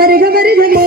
வருக வருகவே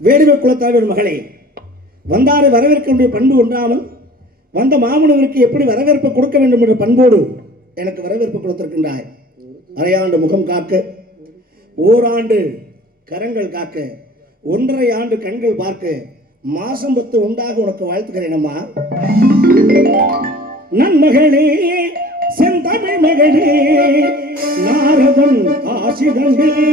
வேடுவ குலத்தாவின் மகளே, வந்தாரை வரவேற்க பண்பு ஒன்றாமல் வந்த மாமனவருக்கு எப்படி வரவேற்பு கொடுக்க வேண்டும் என்ற பண்போடு எனக்கு வரவேற்பு கொடுத்திருக்கின்றாய். அரையாண்டு முகம் காக்க, ஓராண்டு கரங்கள் காக்க, 1.5 ஆண்டு கண்கள் பார்க்க, மாசம் 10 உண்டாக உனக்கு வாழ்த்துக்கிறேன் அம்மா. நன்மகளே, செந்தமிழ் மகளே, நாரதன் ஆசிதங்களே,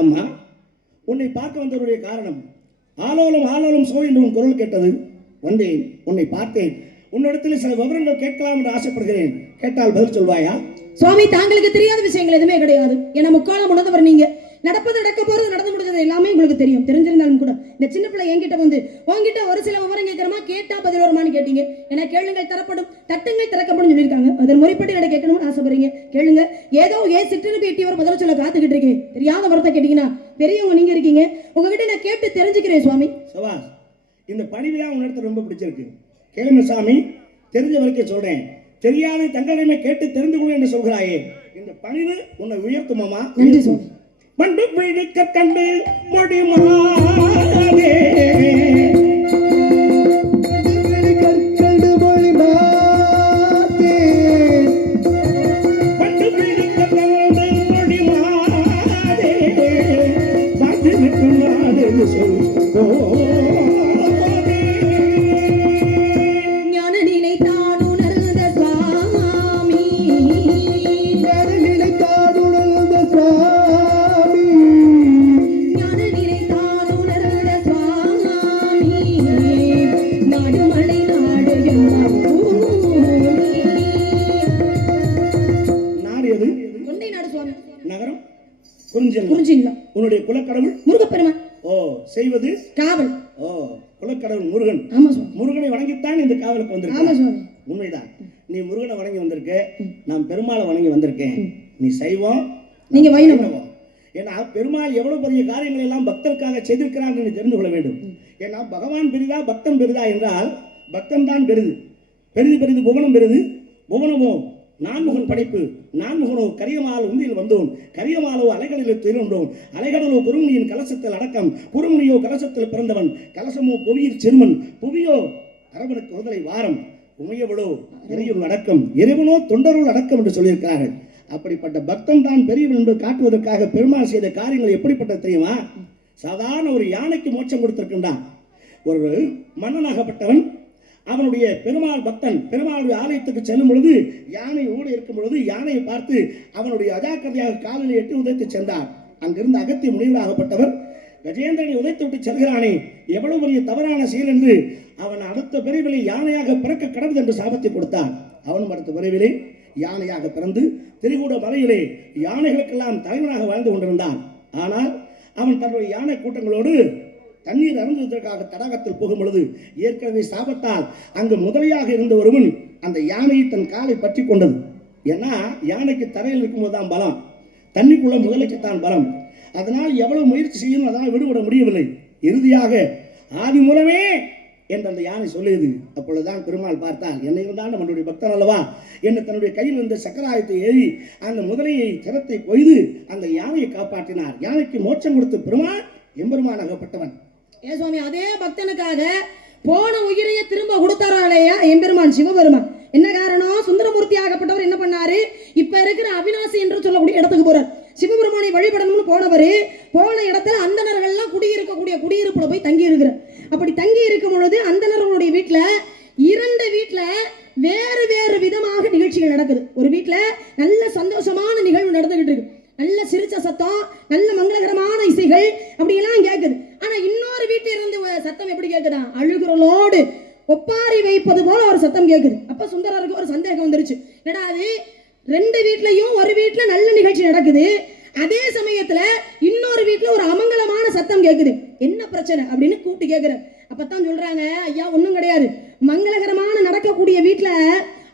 அம்மா, உன்னை பார்க்க வந்தவருடைய காரணம் ஆலோலம் ஆலோலம் சோ என்று உன் குரல் கேட்டது. வந்தேன், உன்னை பார்த்தேன். உன்னிடத்தில் சில விவரங்கள் கேட்கலாம் என்று ஆசைப்படுகிறேன். கேட்டால் பதில் சொல்வாயா? சுவாமி, தாங்களுக்கு தெரியாத விஷயங்கள் எதுவுமே கிடையாது. ஏன்னா முக்காலம் உணர்ந்தவர் நீங்க. நடப்பது நடக்க போறது நடந்து முடிஞ்சது எல்லாமே உங்களுக்கு தெரியும். தெரிஞ்சிருந்தாலும் கூட இந்த சின்ன பிள்ளை என்கிட்ட வந்து உங்ககிட்ட ஒரு சில விவரம் கேட்கிறமா, கேட்டா பதில் வருமானு கேட்டீங்க. ஏன்னா கேளுங்கள் தரப்படும், தட்டுங்கள் திறக்கப்படும் சொல்லியிருக்காங்க. அதன் முறைப்படி என்ன கேட்கணும்னு ஆசைப்படுறீங்க, கேளுங்க. ஏதோ சிற்றுன்னு பேட்டி ஒரு பதில் சொல்ல காத்துக்கிட்டு இருக்கேன். தெரியாத வரத்தை கேட்டீங்கன்னா பெரியவங்க நீங்க இருக்கீங்க, உங்ககிட்ட நான் கேட்டு தெரிஞ்சுக்கிறேன் சுவாமி. சவாஸ், இந்த பணிவிழா உன்னிடத்து ரொம்ப பிடிச்சிருக்கு. கேளுங்க சாமி, தெரிஞ்ச வரைக்கும் சொல்றேன். தெரியாத தங்களிடமே கேட்டு தெரிந்து கொள்ள என்று சொல்கிறாயே, இந்த பணிவு உன்னை உயர்த்துமாமா. நன்றி சுவாமி. மண்டு பிடிக்க கண்டு முடிமாதே, உன்னுடைய குலக்கடவுள் முருகப்பெருமான். ஓ, செய்வது காவல். ஓ, குலக்கடவுள் முருகன். ஆமா சுவாமி. முருகனை வணங்கித்தான் இந்த காவலுக்கு வந்திருக்க. ஆமா சுவாமி. உண்மைதான். நீ முருகனை வணங்கி வந்திருக்க, நான் பெருமாளை வணங்கி வந்திருக்கேன். நீ சைவம், நீங்க வைணவம். ஏன்னா பெருமாள் எவ்வளவு பெரிய காரியங்கள் எல்லாம் பக்தருக்காக செய்திருக்கிறார் என்று தெரிந்து கொள்ள வேண்டும். ஏன்னா பகவான் பெரிதா பக்தன் பெரிதா என்றால் பக்தன் தான் பெரிது. பெரிது பெரிது புவனம் பெரிது, புவனமோ நான்முகன் படைப்பு நான்முகனோ கரியமால் உந்தியில் வந்தோன் கரியமாலோ அலைகளில் திருந்தோன் அலைகடலோ குறுமுனியின் கலசத்தில் அடக்கம் குறுமுனியோ கலசத்தில் பிறந்தவன் கலசமோ புவியில் சிறுமன் புவியோ அரவனுக்கு முதலை வாரம் உமையவளோ இறையுள் அடக்கம் இறைவனோ தொண்டருள் அடக்கம் என்று சொல்லியிருக்கிறார்கள். அப்படிப்பட்ட பக்தன் தான் பெரியவன் என்று காட்டுவதற்காக பெருமாள் செய்த காரியங்கள் எப்படிப்பட்டது தெரியுமா? சாதாரண ஒரு யானைக்கு மோட்சம் கொடுத்திருக்கின்றான். ஒரு மன்னனாகப்பட்டவன் அவனுடைய பெருமாள் பக்தன் பெருமாளுடைய ஆலயத்துக்கு செல்லும் பொழுது யானை ஓடி இருக்கும் பொழுது யானையை பார்த்து அவனுடைய அஜாக்கிரதையாக காலில் எட்டு உதைத்து சென்றான். அங்கிருந்து அகத்திய முனிவராகப்பட்டவர் கஜேந்திரனை உதைத்து விட்டு செல்கிறானே, எவ்வளவு பெரிய தவறான செயல் என்று அவன் அடுத்த பிறவிலே யானையாக பிறக்க கடவுள் என்று சாபத்தை கொடுத்தான். அவனும் அடுத்த பிறவிலே யானையாக பிறந்து திரிகூட மலையிலே யானைகளுக்கெல்லாம் தலைவனாக வாழ்ந்து கொண்டிருந்தான். ஆனால் அவன் தன்னுடைய யானை கூட்டங்களோடு தண்ணீர் அருந்துவதற்காக தடாகத்தில் போகும் பொழுது ஏற்கனவே சாபத்தால் அங்கு முதலையாக இருந்த ஒருவன் அந்த யானையை தன் காலை பற்றி கொண்டது. ஏன்னா யானைக்கு தரையில் இருக்கும்போது தான் பலம், தண்ணிக்குள்ள முதலைக்குத்தான் பலம். அதனால் எவ்வளவு முயற்சி செய்யும் அதனால் விடுபட முடியவில்லை. இறுதியாக ஆதி மூலமே என்று அந்த யானை சொல்லியது. அப்பொழுதுதான் பெருமாள் பார்த்தால் என்ன இருந்தாலும் நம்மளுடைய பக்தன் அல்லவா என்று தன்னுடைய கையில் இருந்த சக்கராயத்தை ஏறி அந்த முதலையை திறத்தை கொய்து அந்த யானையை காப்பாற்றினார். யானைக்கு மோட்சம் கொடுத்த பெருமாள் எம்பெருமானாகப்பட்டவன். ஏ சுவாமி, அதே பக்தனுக்காக போன உயிரையே திரும்ப கொடுத்தாராலேயா எம்பெருமான் சிவபெருமான். என்ன காரணம்? சுந்தரமூர்த்தி ஆகப்பட்டவர் என்ன பண்ணாரு? இப்ப இருக்கிற அவிநாசி என்று சொல்லக்கூடிய இடத்துக்கு போறார். சிவபெருமானை வழிபடணும்னு போனவர் போன இடத்துல அந்தணர்கள்லாம் குடியிருக்கக்கூடிய குடியிருப்புல போய் தங்கி இருக்கிறார். அப்படி தங்கி இருக்கும் பொழுது அந்தணர்களுடைய வீட்டுல 2 வீட்டுல வேறு வேறு விதமாக நிகழ்ச்சிகள் நடக்குது. ஒரு வீட்டுல நல்ல சந்தோஷமான நிகழ்வு நடந்துகிட்டு இருக்கு, நல்ல சிரிச்ச சத்தம், நல்ல மங்களகரமான இசைகள் அப்படியெல்லாம் கேட்குது. ஆனா இன்னொரு வீட்டில இருந்து சத்தம் எப்படி கேட்குதா? அழுகுறலோடு ஒப்பாரி வைப்பது போல ஒரு சத்தம் கேட்குது. அப்ப சுந்தரருக்கு ஒரு சந்தேகம் வந்துருச்சு. என்னடா அது, 2 வீட்லயும் ஒரு வீட்டுல நல்ல நிகழ்ச்சி நடக்குது, அதே சமயத்துல இன்னொரு வீட்டுல ஒரு அமங்கலமான சத்தம் கேட்குது, என்ன பிரச்சனை அப்படின்னு கூப்பிட்டு கேட்குற. அப்பதான் சொல்றாங்க, ஐயா ஒன்றும் கிடையாது, மங்களகரமான நடக்கக்கூடிய வீட்டுல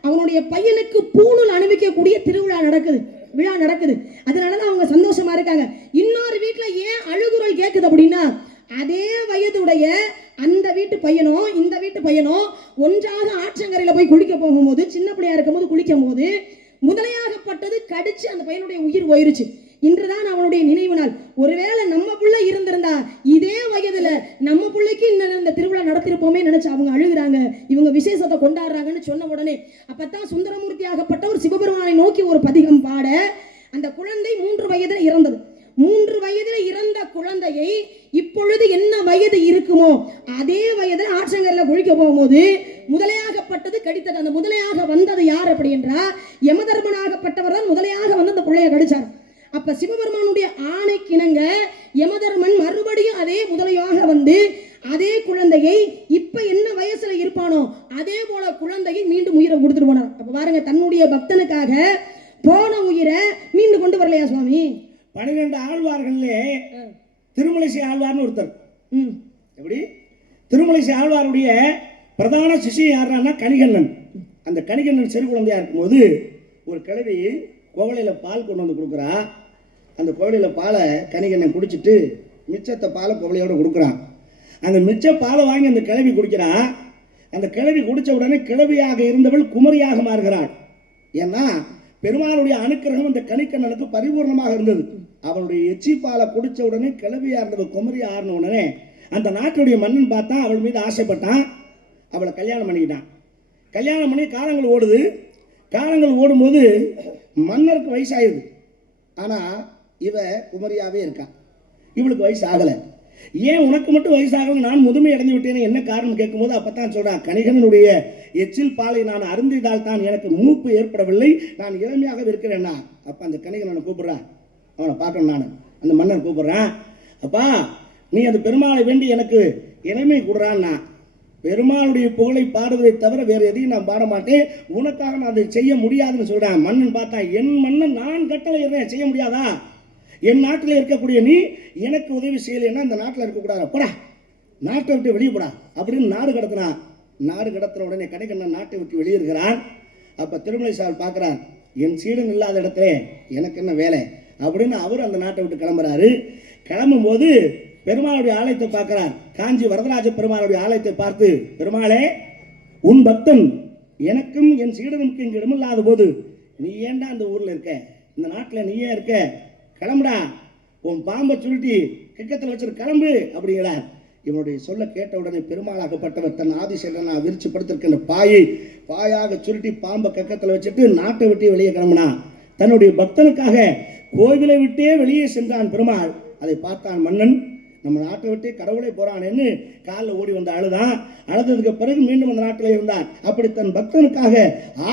அவனுடைய பையனுக்கு பூணூல் அணிவிக்கக்கூடிய திருவிழா நடக்குது, விழா நடக்குது, அதனாலதான் அவங்க சந்தோஷமா இருக்காங்க. இன்னொரு வீட்டுல ஏன் அழுகுரல் கேட்குது அப்படின்னா, அதே வயதுடைய அந்த வீட்டு பையனோ இந்த வீட்டு பையனோ ஒன்றாக ஆற்றங்கரையில போய் குளிக்க போகும்போது, சின்ன பிள்ளையா இருக்கும் போது குளிக்கும் போது முதலையாகப்பட்டது கடிச்சு அந்த பையனுடைய உயிர் போயிருச்சு. இன்றுதான் அவனுடைய நினைவு நாள். ஒருவேளை நம்ம பிள்ளை இருந்திருந்தா இதே வயதுல நம்ம பிள்ளைக்கு இந்த திருவிழா நடத்திருப்போமே நினைச்சு அவங்க அழுகுறாங்க, இவங்க விசேஷத்தை கொண்டாடுறாங்கன்னு சொன்ன உடனே அப்பதான் சுந்தரமூர்த்தி ஆகப்பட்ட ஒரு சிவபெருமானை நோக்கி ஒரு பதிகம் பாட, அந்த குழந்தை 3 வயதுல இறந்தது. 3 வயதுல இறந்த குழந்தையை இப்பொழுது என்ன வயது இருக்குமோ அதே வயதுல ஆற்றங்கரையில குளிக்க போகும்போது முதலையாகப்பட்டது கடித்தது. அந்த முதலையாக வந்தது யார் அப்படி என்றா யமதர்மனாகப்பட்டவர் தான் முதலையாக வந்து அந்த பிள்ளையை கடிச்சார். அப்ப சிவபெருமானுடைய ஆணைக்கிணங்க யமதர்மன் மறுபடியும் அதே முதலையாக வந்து அதே குழந்தையை இப்ப என்ன வயசுல இருப்பானோ அதே போல குழந்தையை மீண்டும் உயிரை கொடுத்துட்டு போனார். அப்ப பாருங்க, தன்னுடைய பக்தனுக்காக போன உயிரை மீண்டும் கொண்டு வரலையா சுவாமி? 12 ஆழ்வார்களே திருமலைசை ஆழ்வார்னு ஒருத்தர். எப்படி? திருமலைசை ஆழ்வாருடைய பிரதான சிஷ்யன் யாருன்னா கணிகண்ணன். அந்த கணிகண்ணன் சிறு குழந்தையா இருக்கும்போது ஒரு கிழவி கோவலையில பால் கொண்டு வந்து கொடுக்குறா. அந்த கோவலையில பாலை கணிகண்ணன் குடிச்சிட்டு மிச்சத்தை பாலை கோவலையோட கொடுக்குறான். அந்த மிச்ச பாலை வாங்கி அந்த கிழவி குடிக்கிறா. அந்த கிழவி குடிச்ச உடனே கிழவியாக இருந்தவள் குமரியாக மாறுகிறாள். ஏன்னா பெருமாளுடைய அனுக்கிரகம் அந்த கணிகண்ணனுக்கு பரிபூர்ணமாக இருந்தது. அவளுடைய எச்சி பாலை குடிச்ச உடனே கிழவியா இருந்தவள் குமரியா ஆறின உடனே அந்த நாட்டுடைய மன்னன் பார்த்தா அவள் மீது ஆசைப்பட்டான். அவளை கல்யாணம் பண்ணிக்கிட்டான். கல்யாணம் பண்ணி காலங்கள் ஓடுது. காலங்கள் ஓடும்போது மன்னருக்கு வயசாகுது. ஆனால் இவ குமரியாவே இருக்கா. இவளுக்கு வயசு ஆகலை. ஏன் உனக்கு மட்டும் வயசாகல, நான் முதுமை அடைந்து விட்டேன்னு என்ன காரணம் கேட்கும்போது அப்பதான் சொல்றான், கணிகனுடைய எச்சில் பாலை நான் அருந்திதால் தான் எனக்கு மூப்பு ஏற்படவில்லை, நான் இளமையாக இருக்கிறேன்னா. அப்ப அந்த கணிகனை கூப்பிடுறான், அவனை பார்க்கணும். நான் அந்த மன்னன் கூப்பிடுறான், அப்பா நீ அந்த பெருமாளை வேண்டி எனக்கு இளமை கொடுறான்னா, பெருமாளுடைய புகழை பாடுவதை தவிர வேறு எதையும் நான் பாட மாட்டேன், உனக்காக நான் அதை செய்ய முடியாதுன்னு சொல்றேன். மன்னன் பார்த்தா, என் மன்னன் நான் கட்டளை இருந்தேன், செய்ய முடியாதா? என் நாட்டில் இருக்கக்கூடிய நீ எனக்கு உதவி செய்யலைன்னா இந்த நாட்டில் இருக்கக்கூடாது, போடா நாட்டை விட்டு வெளியே போடா அப்படின்னு நாடு கடத்தினான். நாடு கடத்தின உடனே கணிகண்ணன் நாட்டை விட்டு வெளியேறுகிறான். அப்ப திருமலை சார் பார்க்கிறார், என் சீடன் இல்லாத இடத்துல எனக்கு என்ன வேலை அப்படின்னு அவர் அந்த நாட்டை விட்டு கிளம்புறாரு. கிளம்பும் போது பெருமாளுடைய ஆலயத்தை பார்க்கிறார். காஞ்சி வரதராஜ பெருமாளுடைய ஆலயத்தை பார்த்து, பெருமாளே உன் பக்தன் எனக்கும் என் சீடனுக்கு இங்கு இடமில்லாத போது நீ ஏன்டா அந்த ஊர்ல இருக்க, இந்த நாட்டுல நீயே இருக்க, கிளம்புடா, உன் பாம்பை சுருட்டி கிக்கத்தில் வச்சிரு, கிளம்பு அப்படிங்கிறார். இவனுடைய சொல்ல கேட்ட உடனே பெருமாளாகப்பட்டவர் தன் ஆதிசேடனா விரிச்சு படுத்திருக்கின்ற பாயாக சுருட்டி பாம்பை கக்கத்தில் வச்சுட்டு நாட்டை விட்டு வெளியே கிளம்புனா. தன்னுடைய பக்தனுக்காக கோவிலை விட்டே வெளியே சென்றான் பெருமாள். அதை பார்த்தான் மன்னன், நம்ம நாட்டை விட்டு கடவுளை போறான்னு காலில் ஓடி வந்த அழுதான். அழுததுக்கு பிறகு மீண்டும் அந்த நாட்டில் இருந்தார். அப்படி தன் பக்தனுக்காக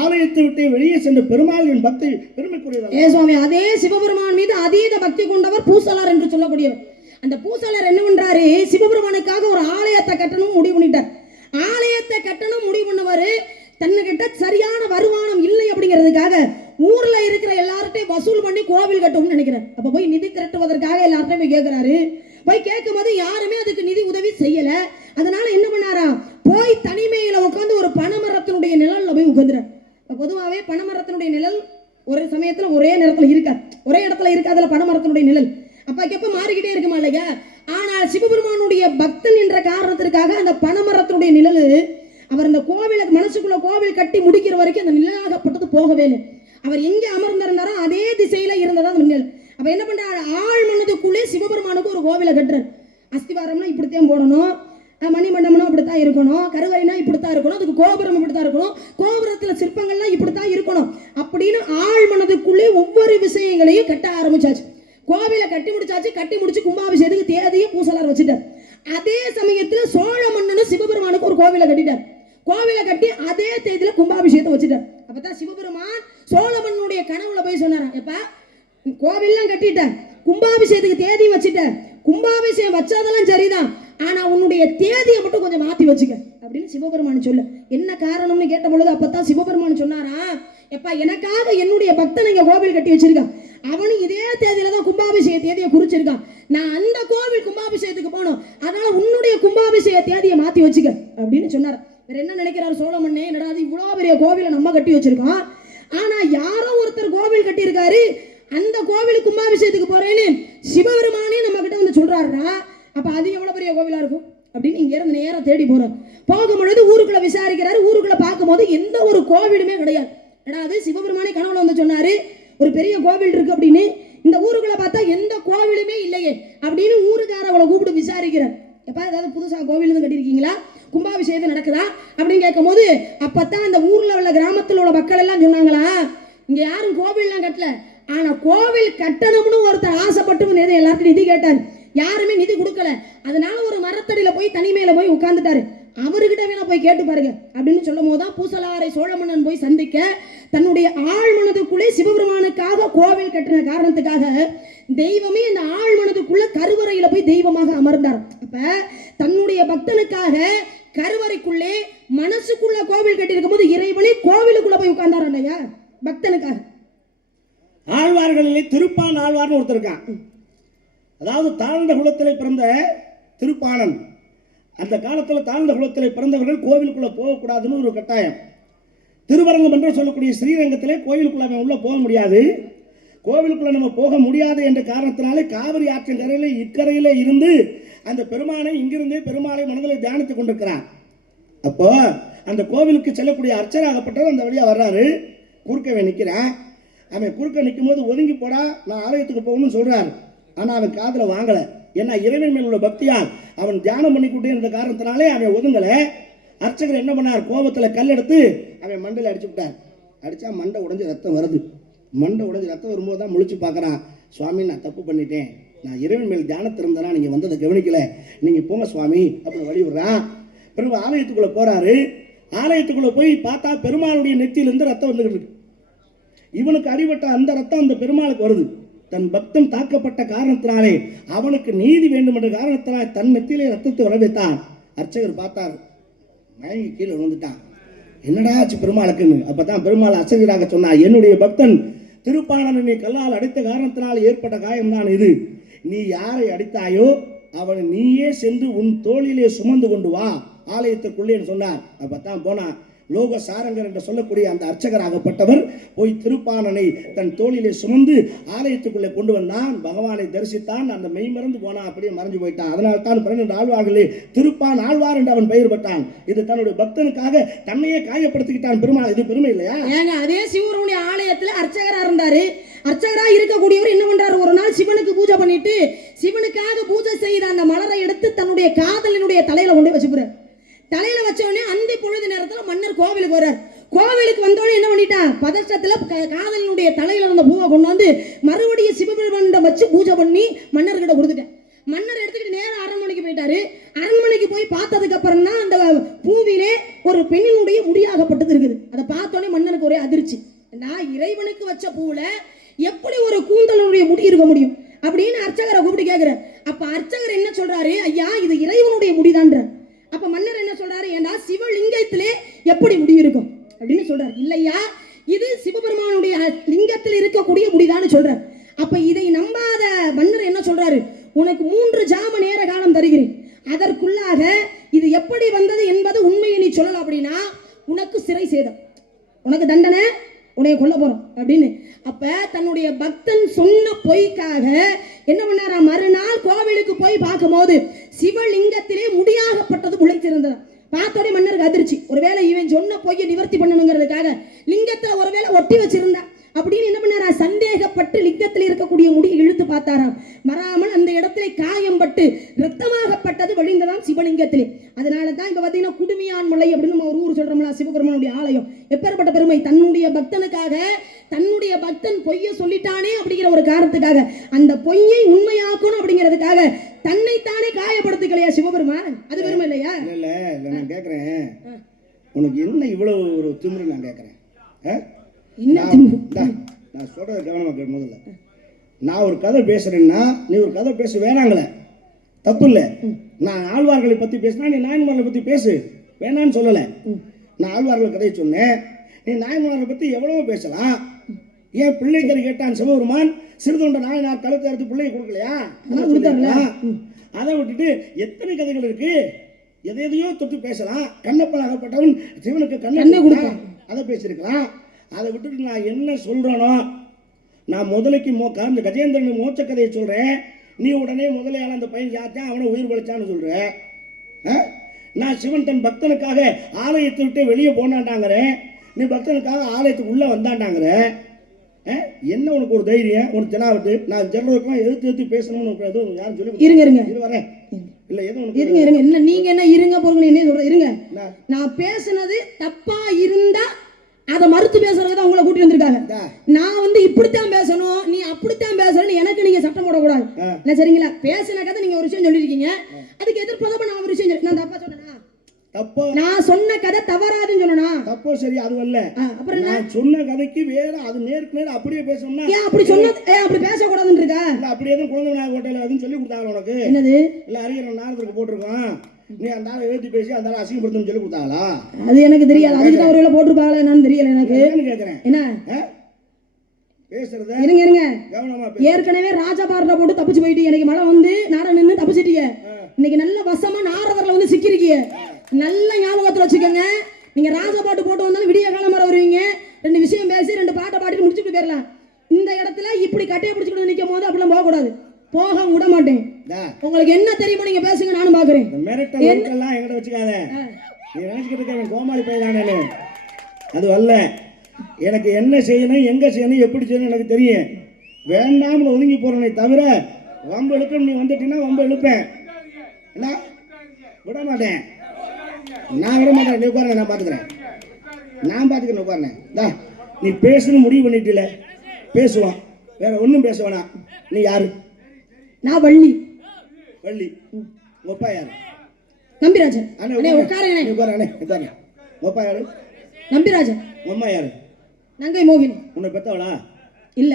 ஆலயத்தை விட்டு வெளியே சென்ற பெருமாள் என் பக்தி பெருமைக்குரியவர். சுவாமி, அதே சிவபெருமான் மீது அதீத பக்தி கொண்டவர் பூசலார் என்று சொல்லக்கூடியவர். அந்த பூசலார் என்ன பண்றாரு, சிவபெருமானுக்காக ஒரு ஆலயத்தை கட்டணும் முடிவு பண்ணிட்டார். ஆலயத்தை கட்டணும் முடிவு பண்ணவர் தன்னுகிட்ட சரியான வருமானம் இல்லை அப்படிங்கிறதுக்காக ஊர்ல இருக்கிற எல்லார்ட்டையும் வசூல் பண்ணி கோவில் கட்டணும்னு நினைக்கிறார். அப்ப போய் நிதி திரட்டுவதற்காக எல்லார்ட்டையும் போய் கேட்கிறாரு. போய் கேட்கும் போது யாருமே அதுக்கு நிதி உதவி செய்யல. அதனால என்ன பண்ணாரா, போய் தனிமையில உட்காந்து ஒரு பனைமரத்தினுடைய நிழல்ல போய் உட்காந்துறார். பொதுவாகவே பனைமரத்தினுடைய நிழல் ஒரு சமயத்துல ஒரே நேரத்துல இருக்காது, ஒரே இடத்துல இருக்காதுல பனைமரத்தினுடைய நிழல் அப்பக்கப்ப மாறிக்கிட்டே இருக்குமா இல்லையா. ஆனால் சிவபெருமானுடைய பக்தன் என்ற காரணத்திற்காக அந்த பனைமரத்தினுடைய நிழல் அவர் அந்த கோவிலை மனசுக்குள்ள கோவில் கட்டி முடிக்கிற வரைக்கும் அந்த நிழலாகப்பட்டது போகவே இல்லை. அவர் எங்க அமர்ந்திருந்தாரோ அதே திசையில இருந்ததா அந்த நிழல். அப்ப என்ன பண்றாரு, ஆள் மனதுக்குள்ளே சிவபெருமானுக்கு ஒரு கோவிலை கட்டுறாரு. அஸ்திவாரம்னா இப்படித்தான் போடணும், மணிமண்டபம்னா இப்படித்தான் இருக்கணும், கருவறைனா இப்படித்தான் இருக்கணும், அதுக்கு கோபுரம் இப்படித்தான் இருக்கணும், கோபுரத்துல சிற்பங்கள்லாம் இப்படித்தான் இருக்கணும் அப்படின்னு ஆள் மனதுக்குள்ளே ஒவ்வொரு விஷயங்களையும் கட்ட ஆரம்பிச்சாச்சு. கோவிலை கட்டி முடிச்சாச்சு. கட்டி முடிச்சு கும்பாபிஷேகத்துக்கு தேதியை பூசலார் வச்சுட்டார். அதே சமயத்துல சோழ மன்னனும் சிவபெருமானுக்கு ஒரு கோவிலை கட்டிட்டார். கோவிலை கட்டி அதே தேதியில கும்பாபிஷேகத்தை வச்சுட்டார். அப்பதான் சிவபெருமான் சோழ மன்னனுடைய கனவுல போய் சொன்னாராம், எப்ப கோவில்லாம் கட்டிட்டேன், கும்பாபிஷேகத்துக்கு தேதி வச்சுட்டேன், கும்பாபிஷேகம் வச்சதெல்லாம் சரிதான், ஆனா உன்னுடைய தேதியை மட்டும் கொஞ்சம் மாத்தி வச்சுக்க அப்படின்னு சிவபெருமான் சொல்ல. என்ன காரணம்னு கேட்ட பொழுது அப்பதான் சிவபெருமான் சொன்னாரா, எப்பா எனக்காக என்னுடைய பக்தன் இங்க கோவில் கட்டி வச்சிருக்கான், அவனு இதே தேதியில தான் கும்பாபிஷேக தேதியை குறிச்சிருக்கான், நான் அந்த கோவில் கும்பாபிஷேகத்துக்கு போனோம், அதனால உன்னுடைய கும்பாபிஷேக தேதியை மாத்தி வச்சுக்க அப்படின்னு சொன்னார். வேற என்ன நினைக்கிறாரு சோழ மன்னே, என்னடா இவ்வளவு பெரிய கோவிலை நம்ம கட்டி வச்சிருக்கோம், ஆனா யாரோ ஒருத்தர் கோவில் கட்டி இருக்காரு, அந்த கோவில் கும்பாபிஷேகத்துக்கு போறேன்னு சிவபெருமானே நம்ம கிட்ட வந்து சொல்றாருன்னா அப்ப அது எவ்வளவு பெரிய கோவிலா இருக்கும் அப்படின்னு இங்க இருந்து நேரம் தேடி போறாரு. போகும் பொழுது ஊருக்குள்ள விசாரிக்கிறாரு. ஊருக்குள்ள பார்க்கும் போது எந்த ஒரு கோவிலுமே கிடையாது. அது சிவபெருமானே கனவுல வந்து சொன்னாரு ஒரு பெரிய கோவில் இருக்கு அப்படின்னு. இந்த ஊருக்குள்ள பார்த்தா எந்த கோவிலுமே இல்லையே அப்படின்னு ஊருக்காரவளை கூப்பிட்டு விசாரிக்கிறார். எப்ப ஏதாவது புதுசா கோவில் கட்டியிருக்கீங்களா, கும்பாபிஷேகம் நடக்குதா அப்படின்னு கேட்கும் போது அப்பதான் அந்த ஊர்ல உள்ள கிராமத்தில் உள்ள மக்கள் எல்லாம் சொன்னாங்களா, இங்க யாரும் கோவில் எல்லாம் கட்டல, ஆனா கோவில் கட்டணும்னு ஒருத்தர் ஆசைப்பட்டு எல்லாத்தையும் நிதி கேட்டார், யாருமே நிதி கொடுக்கல, அதனால ஒரு மரத்தடியில போய் தனிமையில போய் உட்கார்ந்துட்டாரு, அவர்கிட்ட வேணா போய் கேட்டு பாருங்க அப்படின்னு சொல்லும் போதுதான் பூசலாரை சோழ மன்னன் போய் சந்திக்க தன்னுடைய ஆழ் மனதுக்குள்ளே சிவபெருமானுக்காக கோவில் கட்டின காரணத்துக்காக தெய்வமே இந்த ஆழ் மனதுக்குள்ள கருவறையில போய் தெய்வமாக அமர்ந்தார். அப்ப தன்னுடைய பக்தனுக்காக கருவறைக்குள்ளே மனசுக்குள்ள கோவில் கட்டி இருக்கும் போது இறைவனே கோவிலுக்குள்ள போய் உட்கார்ந்தார் இல்லையா பக்தனுக்காக. ஆழ்வார்களிலே திருப்பான் ஆழ்வார்னு ஒருத்தர் இருக்கான். அதாவது தாழ்ந்த குலத்திலே பிறந்த திருப்பாணன். அந்த காலத்தில் தாழ்ந்த குலத்திலே பிறந்தவர்கள் கோவிலுக்குள்ள போகக்கூடாதுன்னு ஒரு கட்டாயம். திருவரங்கம் என்று சொல்லக்கூடிய ஸ்ரீரங்கத்திலே கோவிலுக்குள்ள அவன் உள்ள போக முடியாது. கோவிலுக்குள்ள நம்ம போக முடியாது என்ற காரணத்தினாலே காவிரி ஆற்றின் கரையிலே இக்கரையிலே இருந்து அந்த பெருமானை இங்கிருந்தே பெருமாளை மனதில் தியானித்துக் கொண்டிருக்கிறான். அப்போ அந்த கோவிலுக்கு செல்லக்கூடிய அர்ச்சராகப்பட்டவர் அந்த வழியா வர்றாரு. குறுக்கவே நிற்கிறான். அவன் குறுக்க நிற்கும் போது ஒதுங்கி போடா, நான் ஆலயத்துக்கு போகணும்னு சொல்றாரு. ஆனா அவன் காதுல வாங்கல. ஏன்னா இறைவன் மேல் உள்ள பக்தியால் அவன் தியானம் பண்ணிக்கிட்டே இருந்த காரணத்தினாலே அவன் ஒதுங்கல. அர்ச்சகர் என்ன பண்ணார், கோபத்துல கல் எடுத்து அவன் மண்டையில அடிச்சு விட்டார். அடிச்சா மண்டை உடைஞ்சு ரத்தம் வருது. மண்டை உடைஞ்சு ரத்தம் வரும்போது தான் முழிச்சு பார்க்கறான், சுவாமி நான் தப்பு பண்ணிட்டேன், நான் இறைவன் மேல் தியானத்தில் இருந்தனா நீங்க வந்ததை கவனிக்கல, நீங்க போங்க சுவாமி அப்படின்னு வழி விடுறான். பிறகு ஆலயத்துக்குள்ள போறாரு. ஆலயத்துக்குள்ள போய் பார்த்தா பெருமாளுடைய நெத்தியிலிருந்து ரத்தம் வந்துகிட்டு இருக்கு. இவனுக்கு அடிபட்ட அந்த ரத்தம் அந்த பெருமாளுக்கு வருது. தன் பக்தன் தாக்கப்பட்ட காரணத்தினாலே அவனுக்கு நீதி வேண்டும் என்ற காரணத்தினாலே தன் நெத்தியிலே ரத்தத்தை வர வைத்தான். அர்ச்சகர் பார்த்தார், மயங்கி கீழே விழுந்துட்டான். என்னடா ஆச்சு பெருமாளுக்குன்னு. அப்பதான் பெருமாள் அர்ச்சகராக சொன்னார், என்னுடைய பக்தன் திருப்பாணனை கல்லால் அடித்த காரணத்தினால் ஏற்பட்ட காயம்தான் இது. நீ யாரை அடித்தாயோ அவனை நீயே சென்று உன் தோளிலே சுமந்து கொண்டு வா ஆலயத்துக்குள்ளேன்னு சொன்னார். அப்பதான் போனா லோக சாரங்கர் என்று சொல்லக்கூடிய அந்த அர்ச்சகராகப்பட்டவர் போய் திருப்பானனை தன் தோளிலே சுமந்து ஆலயத்துக்குள்ளே கொண்டு வந்தான். பகவானை தரிசித்தான். அந்த மெய் மறந்து போனான், அப்படியே மறைஞ்சு போயிட்டான். அதனால் தான் 12 ஆழ்வார்களே திருப்பான் ஆழ்வார் என்று அவன் பெயர் பெற்றான். இது தன்னுடைய பக்தனுக்காக தன்னையே காயப்படுத்திக்கிட்டான் பெருமாள். இது பெருமை இல்லையா? ஏங்க அதே சிவருடைய ஆலயத்துல அர்ச்சகரா இருந்தாரு. அர்ச்சகரா இருக்கக்கூடியவர் என்ன பண்றாரு, ஒரு நாள் சிவனுக்கு பூஜை பண்ணிட்டு சிவனுக்காக பூஜை செய்த அந்த மலரை எடுத்து தன்னுடைய காதலனுடைய தலையில கொண்டு வச்சுக்கிறார். தலையில வச்ச உடனே அந்த பொழுது நேரத்துல மன்னர் கோவிலுக்கு வர்றார். கோவிலுக்கு வந்தோடனே என்ன பண்ணிட்டா, பதஷ்டத்துல காதலனுடைய தலையில இருந்த பூவை கொண்டு வந்து மறுபடியும் சிவபெருமானிடம் வச்சு பூஜை பண்ணி மன்னர்கிட்ட கொடுத்துட்டேன். மன்னர் எடுத்துக்கிட்டு நேரம் அரண்மனைக்கு போயிட்டாரு. அரண்மனைக்கு போய் பார்த்ததுக்கு அப்புறம் தான் அந்த பூவிலே ஒரு பெண்ணினுடைய முடியாகப்பட்டது இருக்குது. அதை பார்த்தோன்னே மன்னருக்கு ஒரே அதிர்ச்சி. நான் இறைவனுக்கு வச்ச பூவுல எப்படி ஒரு கூந்தலனுடைய முடி இருக்க முடியும் அப்படின்னு அர்ச்சகரை கூப்பிட்டு கேட்கிறார். அப்ப அர்ச்சகர் என்ன சொல்றாரு, ஐயா இது இறைவனுடைய முடிதான்ற. அப்ப மன்னர் என்ன சொல்றாரு, ஏண்டா சிவலிங்கத்திலே எப்படி முடி இருக்கும் அப்படின்னு சொல்றாரு. இல்லையா இது சிவபெருமானுடைய லிங்கத்தில் இருக்கக்கூடிய முடிதான்னு சொல்றார். அப்ப இதை நம்பாத மன்னர் என்ன சொல்றாரு, உனக்கு 3 ஜாம நேர காலம் தருகிறேன், அதற்குள்ளாக இது எப்படி வந்தது என்பது உண்மையை நீ சொல்லலாம் அப்படின்னா உனக்கு சிறை சேதம், உனக்கு தண்டனை, உன்னைய கொல்ல போறோம் அப்படின்னு. அப்ப தன்னுடைய பக்தன் சொன்ன பொய்க்காக என்ன பண்ணாரா, மறுநாள் கோவிலுக்கு போய் பார்க்கும்போது சிவலிங்கத்திலே முடியாகப்பட்டது முளைத்திருந்தது. பார்த்தோடே மன்னருக்கு அதிர்ச்சி. ஒருவேளை இவன் சொன்ன பொய்யை நிவர்த்தி பண்ணணுங்கிறதுக்காக லிங்கத்துல ஒருவேளை ஒட்டி வச்சிருந்தா அப்படின்னு என்ன பண்ணாரா, சந்தேகப்பட்டு லிங்கத்தில் இருக்கக்கூடிய முடியை இழுத்து பார்த்தாராம். வராமல் அந்த இடத்திலே காயம்பட்டு ரத்தமாகப்பட்டது வழிந்ததாம் சிவலிங்கத்திலே. அதனால தான் இப்ப பாத்தீங்கன்னா குடுமியான் மலை அப்படின்னு நம்ம ஒரு ஊர் சொல்றோம்ல, சிவபெருமானுடைய ஆலயம். எப்பேற்பட்ட பெருமை, தன்னுடைய பக்தனுக்காக தன்னுடைய பக்தன் பொய்யை சொல்லிட்டானே அப்படிங்கிற ஒரு காரணத்துக்காக, அந்த பொய்யை உண்மையாக்கணும் அப்படிங்கிறதுக்காக தன்னைத்தானே காயப்படுத்திக்கலையா சிவபெருமான்? அது பெருமை இல்லையா? இல்ல நான் கேட்கிறேன், உனக்கு என்ன இவ்வளவு ஒரு திமிரு நான் கேட்கிறேன். நான் சொல்றது கவனமா கேட்க. முதல்ல நான் ஒரு கதை பேசுறேன்னா நீ ஒரு கதை பேச வேணாங்களே, தப்பு இல்லை. நான் ஆழ்வார்களை பத்தி பேசினா நீ நாயன்மார்களை பத்தி பேசு, வேணான்னு சொல்லல. நான் ஆழ்வார்கள் கதையை சொன்னேன், நீ நாயன்மார்களை பத்தி எவ்வளவோ பேசலாம். ஏன் பிள்ளைக்கறி கேட்டான் சிவபெருமான், சிறுதொண்ட நாயனார் கழுத்தை எடுத்து பிள்ளையை கொடுக்கலையா? அதை விட்டுட்டு எத்தனை கதைகள் இருக்கு, எதையோ தொட்டு பேசலாம். கண்ணப்பன் அகப்பட்டவன் சிவனுக்கு கண்ணை கொடுத்தான், அதை பேசியிருக்கலாம். அதை விட்டுட்டு நான் என்ன சொல்றேனோ, நான் முதலைக்கு இந்த கஜேந்திரன் மோட்ச கதையை சொல்றேன், நீ உடனே முதலையால அந்த பையன் சாத்தான் அவனை உயிர் பழிச்சான்னு சொல்ற. நான் சிவன் தன் பக்தனுக்காக ஆலயத்தை விட்டு வெளியே போனாண்டாங்கிறேன், நீ பக்தனுக்காக ஆலயத்துக்கு உள்ள வந்தாண்டாங்கிற. என்ன உனக்கு ஒரு தைரியம், உனக்கு தெனாவட்டு? நான் ஜெனரலுக்குலாம் எதிர்த்து பேசணும்னு எதுவும் யாரும் சொல்லி இருங்க வரேன் இல்ல எதுவும் இருங்க என்ன நீங்க என்ன இருங்க போறீங்க, என்ன சொல்ற இருங்க. நான் பேசுனது தப்பா இருந்தா அதை மறுத்து பேசுறதுக்கு தான் உங்களை கூட்டி வந்திருக்காங்க. நான் வந்து இப்படித்தான் பேசணும், நீ அப்படித்தான் பேசணும், எனக்கு நீங்க சட்டம் போடக்கூடாது. இல்ல சரிங்களா? பேசின கதை நீங்க ஒரு விஷயம் சொல்லிருக்கீங்க, அதுக்கு எதிர்ப்பதா நான் ஒரு விஷயம் நான் தப்பா சொன்னேனா? தப்போ நான் சொன்ன கதை தவறாதுன்னு சொன்னா தப்போ சரி, அது அல்ல. அப்புறம் நான் சொன்ன கதைக்கு வேற அது நேருக்கு நேர் அப்படியே பேசணும்னா ஏன் அப்படி சொன்னது, அப்படி பேசக்கூடாதுன்னு இருக்கா? இல்ல அப்படி எதுவும் குழந்தை விநாயகர் ஹோட்டல் அதுன்னு சொல்லி கொடுத்தாங்க உனக்கு? என்னது? இல்ல அறிஞர் நாரதருக்கு போட்டிருக்கோம், நீ அந்த ஆளை ஏற்றி பேசி அந்த ஆளை அசிங்கப்படுத்தணும்னு சொல்லி கொடுத்தாங்களா? அது எனக்கு தெரியாது, அதுக்கு தான் அவர்களை போட்டிருப்பாங்களா என்னன்னு தெரியல எனக்கு. கேட்கிறேன் என்ன பேசுறத இருங்க கவனமா. ஏற்கனவே ராஜபாரட போட்டு தப்பிச்சு போயிட்டு எனக்கு மழை வந்து நாட நின்று தப்பிச்சிட்டீங்க. இன்னைக்கு நல்ல வசமா நாரதர்ல வந்து சிக்கிருக்கீங்க. நல்ல ஞாபகத்துல வச்சுக்கோங்க, நீங்க ராஜபாட்டு போட்டு வந்தாலும் விடிய காலம் வர வருவீங்க, 2 விஷயம் பேசி 2 பாட்டை பாடிட்டு முடிச்சுட்டு போயிடலாம். இந்த இடத்துல இப்படி கட்டையை பிடிச்சிட்டு நிற்கும் போது அப்படிலாம் போக கூடாது, போக விட மாட்டேன். உங்களுக்கு என்ன தெரியுமோ நீங்க பேசுங்க, நானும் பாக்குறேன். மிரட்டல் எல்லாம் என்கிட்ட வச்சுக்காத, நீ நினைச்சுக்கிட்டு இருக்க கோமாளி பையனானே, அது அல்ல. எனக்கு என்ன செய்யணும், எங்க செய்யணும், எப்படி செய்யணும் எனக்கு தெரியும். வேண்டாம்னு ஒதுங்கி போறனை தவிர வம்பு இழுக்க நீ வந்துட்டீங்கன்னா வம்பு இழுப்பேன். என்ன விட மாட்டேன், நான் விட மாட்டேன். நீ உட்காருங்க, நான் பாத்துக்கிறேன், உட்காருங்க. நீ பேசணும் முடிவு பண்ணிட்டீல, பேசுவான், வேற ஒன்றும் பேச வேணாம். நீ யாரு? நான் வள்ளி. உப்பா யாரு? நம்பிராஜன். உப்பா யாரு? நம்பிராஜன். அம்மா யாரு? நங்கை மோகினி. உன்னை பெத்தவளா? இல்ல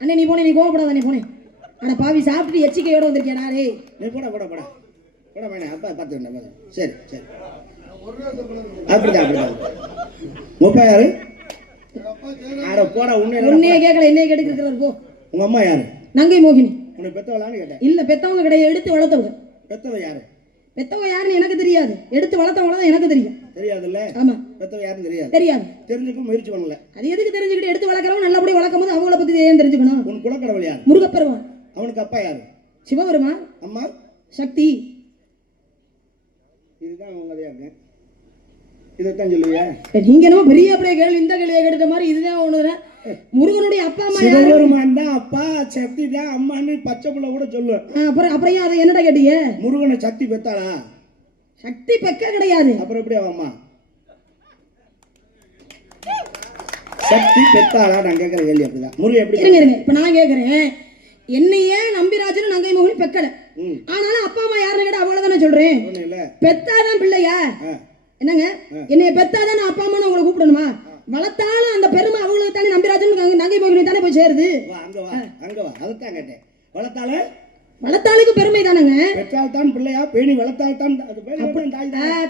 அண்ணே, நீ போனே, நீ கோவப்படாத, நீ போனே. ஆனா பாவி சாப்பிட்டு எச்சிக்கையோட வந்திருக்கேடா. நீ போட வேணே, அப்பா பார்த்துக்கிட்டேன். சரி அப்படிதான். உப்பா யாரு? போடா, உன்னையே கேட்கல, என்னைய கேட்டுக்கிறாரு. போ. உங்க அம்மா யாரு? நங்கை மோகினி. உன்னை பெத்தவளான்னு கேட்டேன். இல்ல பெத்தவங்க கிடையாது, எடுத்து வளர்த்தவங்க. பெத்தவ யாரு? பெத்தவங்க யாருன்னு எனக்கு தெரியாது, எடுத்து வளர்த்தவங்கள தான் எனக்கு தெரியும். தெரியாதுல்ல? ஆமா, பெத்தவ யாரும் தெரியாது. தெரியாது. தெரிஞ்சுக்க முயற்சி பண்ணல. அது எதுக்கு தெரிஞ்சுக்கிட்டு? எடுத்து வளர்க்குறவங்க நல்லபடி வளர்க்கும் போது அவங்கள பத்தி ஏன் தெரிஞ்சுக்கணும்? உன் குலக்கடவுள் யார்? முருகப்பெருமான். அவனுக்கு அப்பா யாரு? சிவபெருமான். அம்மா சக்தி. இதுதான் உங்க கதையாங்க. இதைத்தான் சொல்லுவியா? நீங்க என்ன பெரிய அப்படியே கேள்வி, இந்த கேள்வியை கேட்ட மாதிரி இதுதான் ஒண்ணு. முருகனுடைய அப்பா அம்மா யாரு? சிவபெருமான் தான் அப்பா, சக்தி தான் அம்மான்னு பச்சை புள்ள கூட சொல்லுவேன். அப்புறம் ஏன் அதை என்னடா கேட்டீங்க? முருகனை சக்தி பெத்தாளா? சக்தி பெக்க கிடையாது. அப்புறம் எப்படி அவன் அம்மா? சக்தி பெத்தாளா? நான் கேட்கிற கேள்வி அப்படிதான். முருகன் எப்படி? இருங்க, இப்ப நான் கேக்குறேன், என்னையே நம்பிராஜனும் நங்கை மோகனும் பெக்கல, ஆனாலும் அப்பா அம்மா யாருன்னு கேட்டா அவ்வளவுதானே சொல்றேன். பெத்தாதான் பிள்ளையா? என்னங்க, என்னைய பெத்தாதான் நான் அப்பா அம்மா உங்களை கூப்பிடணுமா? வளர்த்தாலும் அந்த பெருமை அவங்களுக்கு தானே, நம்பிராஜன் நங்கை மோகனி தானே போய் சேருது. அங்க வா, அதைத்தான் கேட்டேன். வளர்த்தாளுக்கு பெருமை தானங்க. பெற்றால் தான் பிள்ளையா, பேணி வளர்த்தால் தான்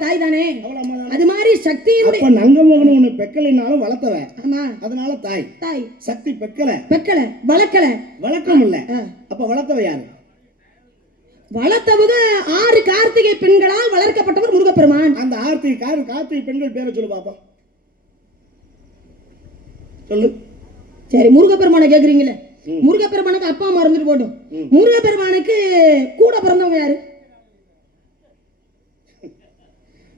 தாய் தானே. அது மாதிரி சக்தியினுடைய நங்கமோகன் உன்னை பெக்கலைனாலும் வளர்த்தவன். ஆமா, அதனால தாய். தாய். சக்தி பெக்கல வளர்க்கல. வளர்க்கம் இல்ல. அப்ப வளர்த்தவ யாரு? வளர்த்தவங்க 6 கார்த்திகை பெண்களால் வளர்க்கப்பட்டவர் முருகப்பெருமான். அந்த கார்த்திகை பெண்கள் பேரை சொல்லு பாப்பா. சொல்லு. சரி, முருகப்பெருமானை கேக்குறீங்களே, முருகப்பெருமானுக்கு அப்பா அம்மா இருந்துட்டு போட்டோம். முருகப்பெருமானுக்கு கூட பிறந்தவங்க யாரு?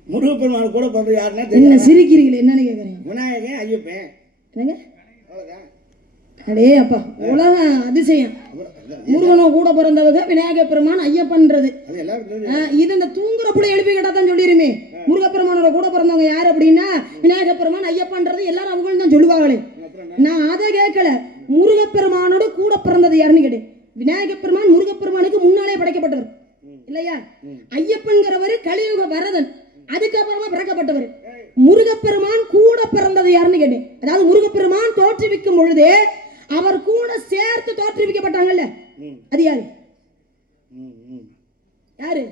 முருகப்பெருமான் கூட பிறந்தது யாருன்னா என்ன சிரிக்கிறீங்களே, என்னன்னு கேக்குறீங்க? விநாயகன், ஐயப்பன். என்னங்க? அடே அப்பா, உலக அதிசயம். முருகனோ கூட பிறந்தவங்க விநாயக பெருமான், ஐயப்பன்றது இது இந்த தூங்குற புள்ளை எழுப்பி கேட்டா தான் சொல்லிருமே. முருகப்பெருமானோட கூட பிறந்தவங்க யாரு அப்படின்னா விநாயக பெருமான், ஐயப்பன்றது எல்லாரும் அவங்களும் தான் சொல்லுவாங்களே. நான் அதை கேட்கல, முருகப்பெருமானோட கூட பிறந்தது யாருன்னு கேட்டேன். விநாயக பெருமான் முருகப்பெருமானுக்கு முன்னாலே படைக்கப்பட்டவர் இல்லையா? ஐயப்பன்கிறவர் கலியுக வரதன், அதுக்கப்புறமா பிறக்கப்பட்டவர். முருகப்பெருமான் கூட பிறந்தது யாருன்னு கேட்டேன். அதாவது முருகப்பெருமான் தோற்றுவிக்கும் பொழுதே அவர் கூட சேர்த்து தோற்றுவிக்கப்பட்டாங்கல்ல, அது யாரு? யாரு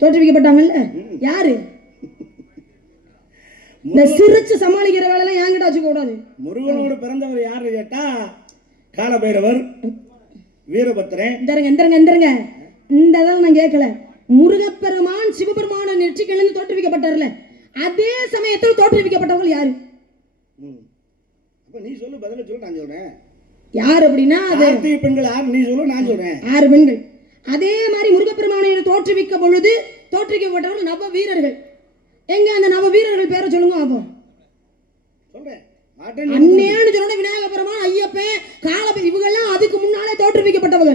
தோற்றுவிக்கப்பட்டாங்கல்ல? யாரு? இந்த சிரிச்சு சமாளிக்கிற வேலை என்கிட்ட வச்சுக்க கூடாது. முருகனோடு பிறந்தவர் யாருன்னு கேட்டா காலபைரவர், வீரபத்திரன். எந்திரங்க இந்த இதெல்லாம் நான் கேட்கல. முருகப்பெருமான் சிவபெருமான நெற்றிக்கிழந்து தோற்றுவிக்கப்பட்டார்ல, அதே சமயத்தில் தோற்றுவிக்கப்பட்டவர்கள் யாரு? நீ சொல்லு, பதில சொல்லு, நான் சொல்றேன். யார் அப்படின்னா கார்த்திகை பெண்கள் யாரு? நீ சொல்லு, நான் சொல்றேன். 6 பெண்கள். அதே மாதிரி முருகப்பெருமானை தோற்றுவிக்க பொழுது தோற்றுவிக்கப்பட்டவர்கள் நவ வீரர்கள். எங்க அந்த நவ வீரர்கள் பேரை சொல்லுங்க அப்போ. சொல்றேன். அண்ணேன்னு சொன்ன விநாயக பெருமான், ஐயப்பன், காலபை, இவங்கெல்லாம் அதுக்கு முன்னாலே தோற்றுவிக்கப்பட்டவங்க.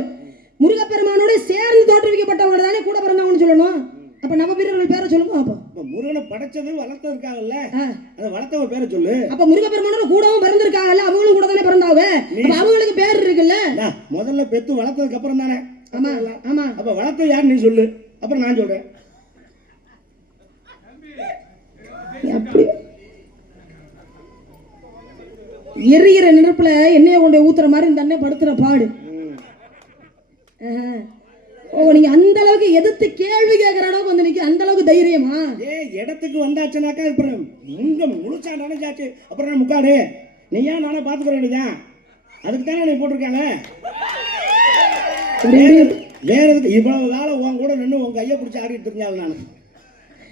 முருகப்பெருமானோட சேர்ந்து தோற்றுவிக்கப்பட்டவங்க தானே கூட பிறந்தவங்கன்னு சொல்லணும். அப்ப நவ வீரர்கள் பேரை சொல்லுங்க அப்போ. முருகனை படைச்சது வளர்த்ததுக்காகல்ல, அந்த வளர்த்தவ பேரை சொல்லு. அப்ப முருகப்பெருமானோட கூடவும் பிறந்திருக்காங்கல்ல, அவங்களும் கூட தானே பிறந்தாங்க. அவங்களுக்கு பேர் இருக்குல்ல. முதல்ல பெத்து வளர்த்ததுக்கு அப்புறம் தானே. ஆமா ஆமா. அப்ப வளர்த்த யார் நீ சொல்லு, அப்புறம் நான் சொல்றேன். எரிகிற நெருப்புல எண்ணெயை கொண்டு ஊத்துற மாதிரி இந்த அண்ணன் படுத்துற பாடு. நீங்க அந்த அளவுக்கு எதிர்த்து கேள்வி கேட்கிற அளவுக்கு வந்து நிக்க, அந்த அளவுக்கு தைரியமா? இடத்துக்கு வந்தாச்சுனாக்கா அப்புறம் இங்க முழுசா நினைச்சாச்சு, அப்புறம் நான் முக்காடு நீ ஏன் நானே பாத்துக்க வேண்டியதான். அதுக்கு தானே நீ போட்டிருக்காங்க. வேற எதுக்கு இவ்வளவு காலம் உன் கூட நின்று உன் கையை பிடிச்சி ஆடிட்டு இருந்தாள். நான்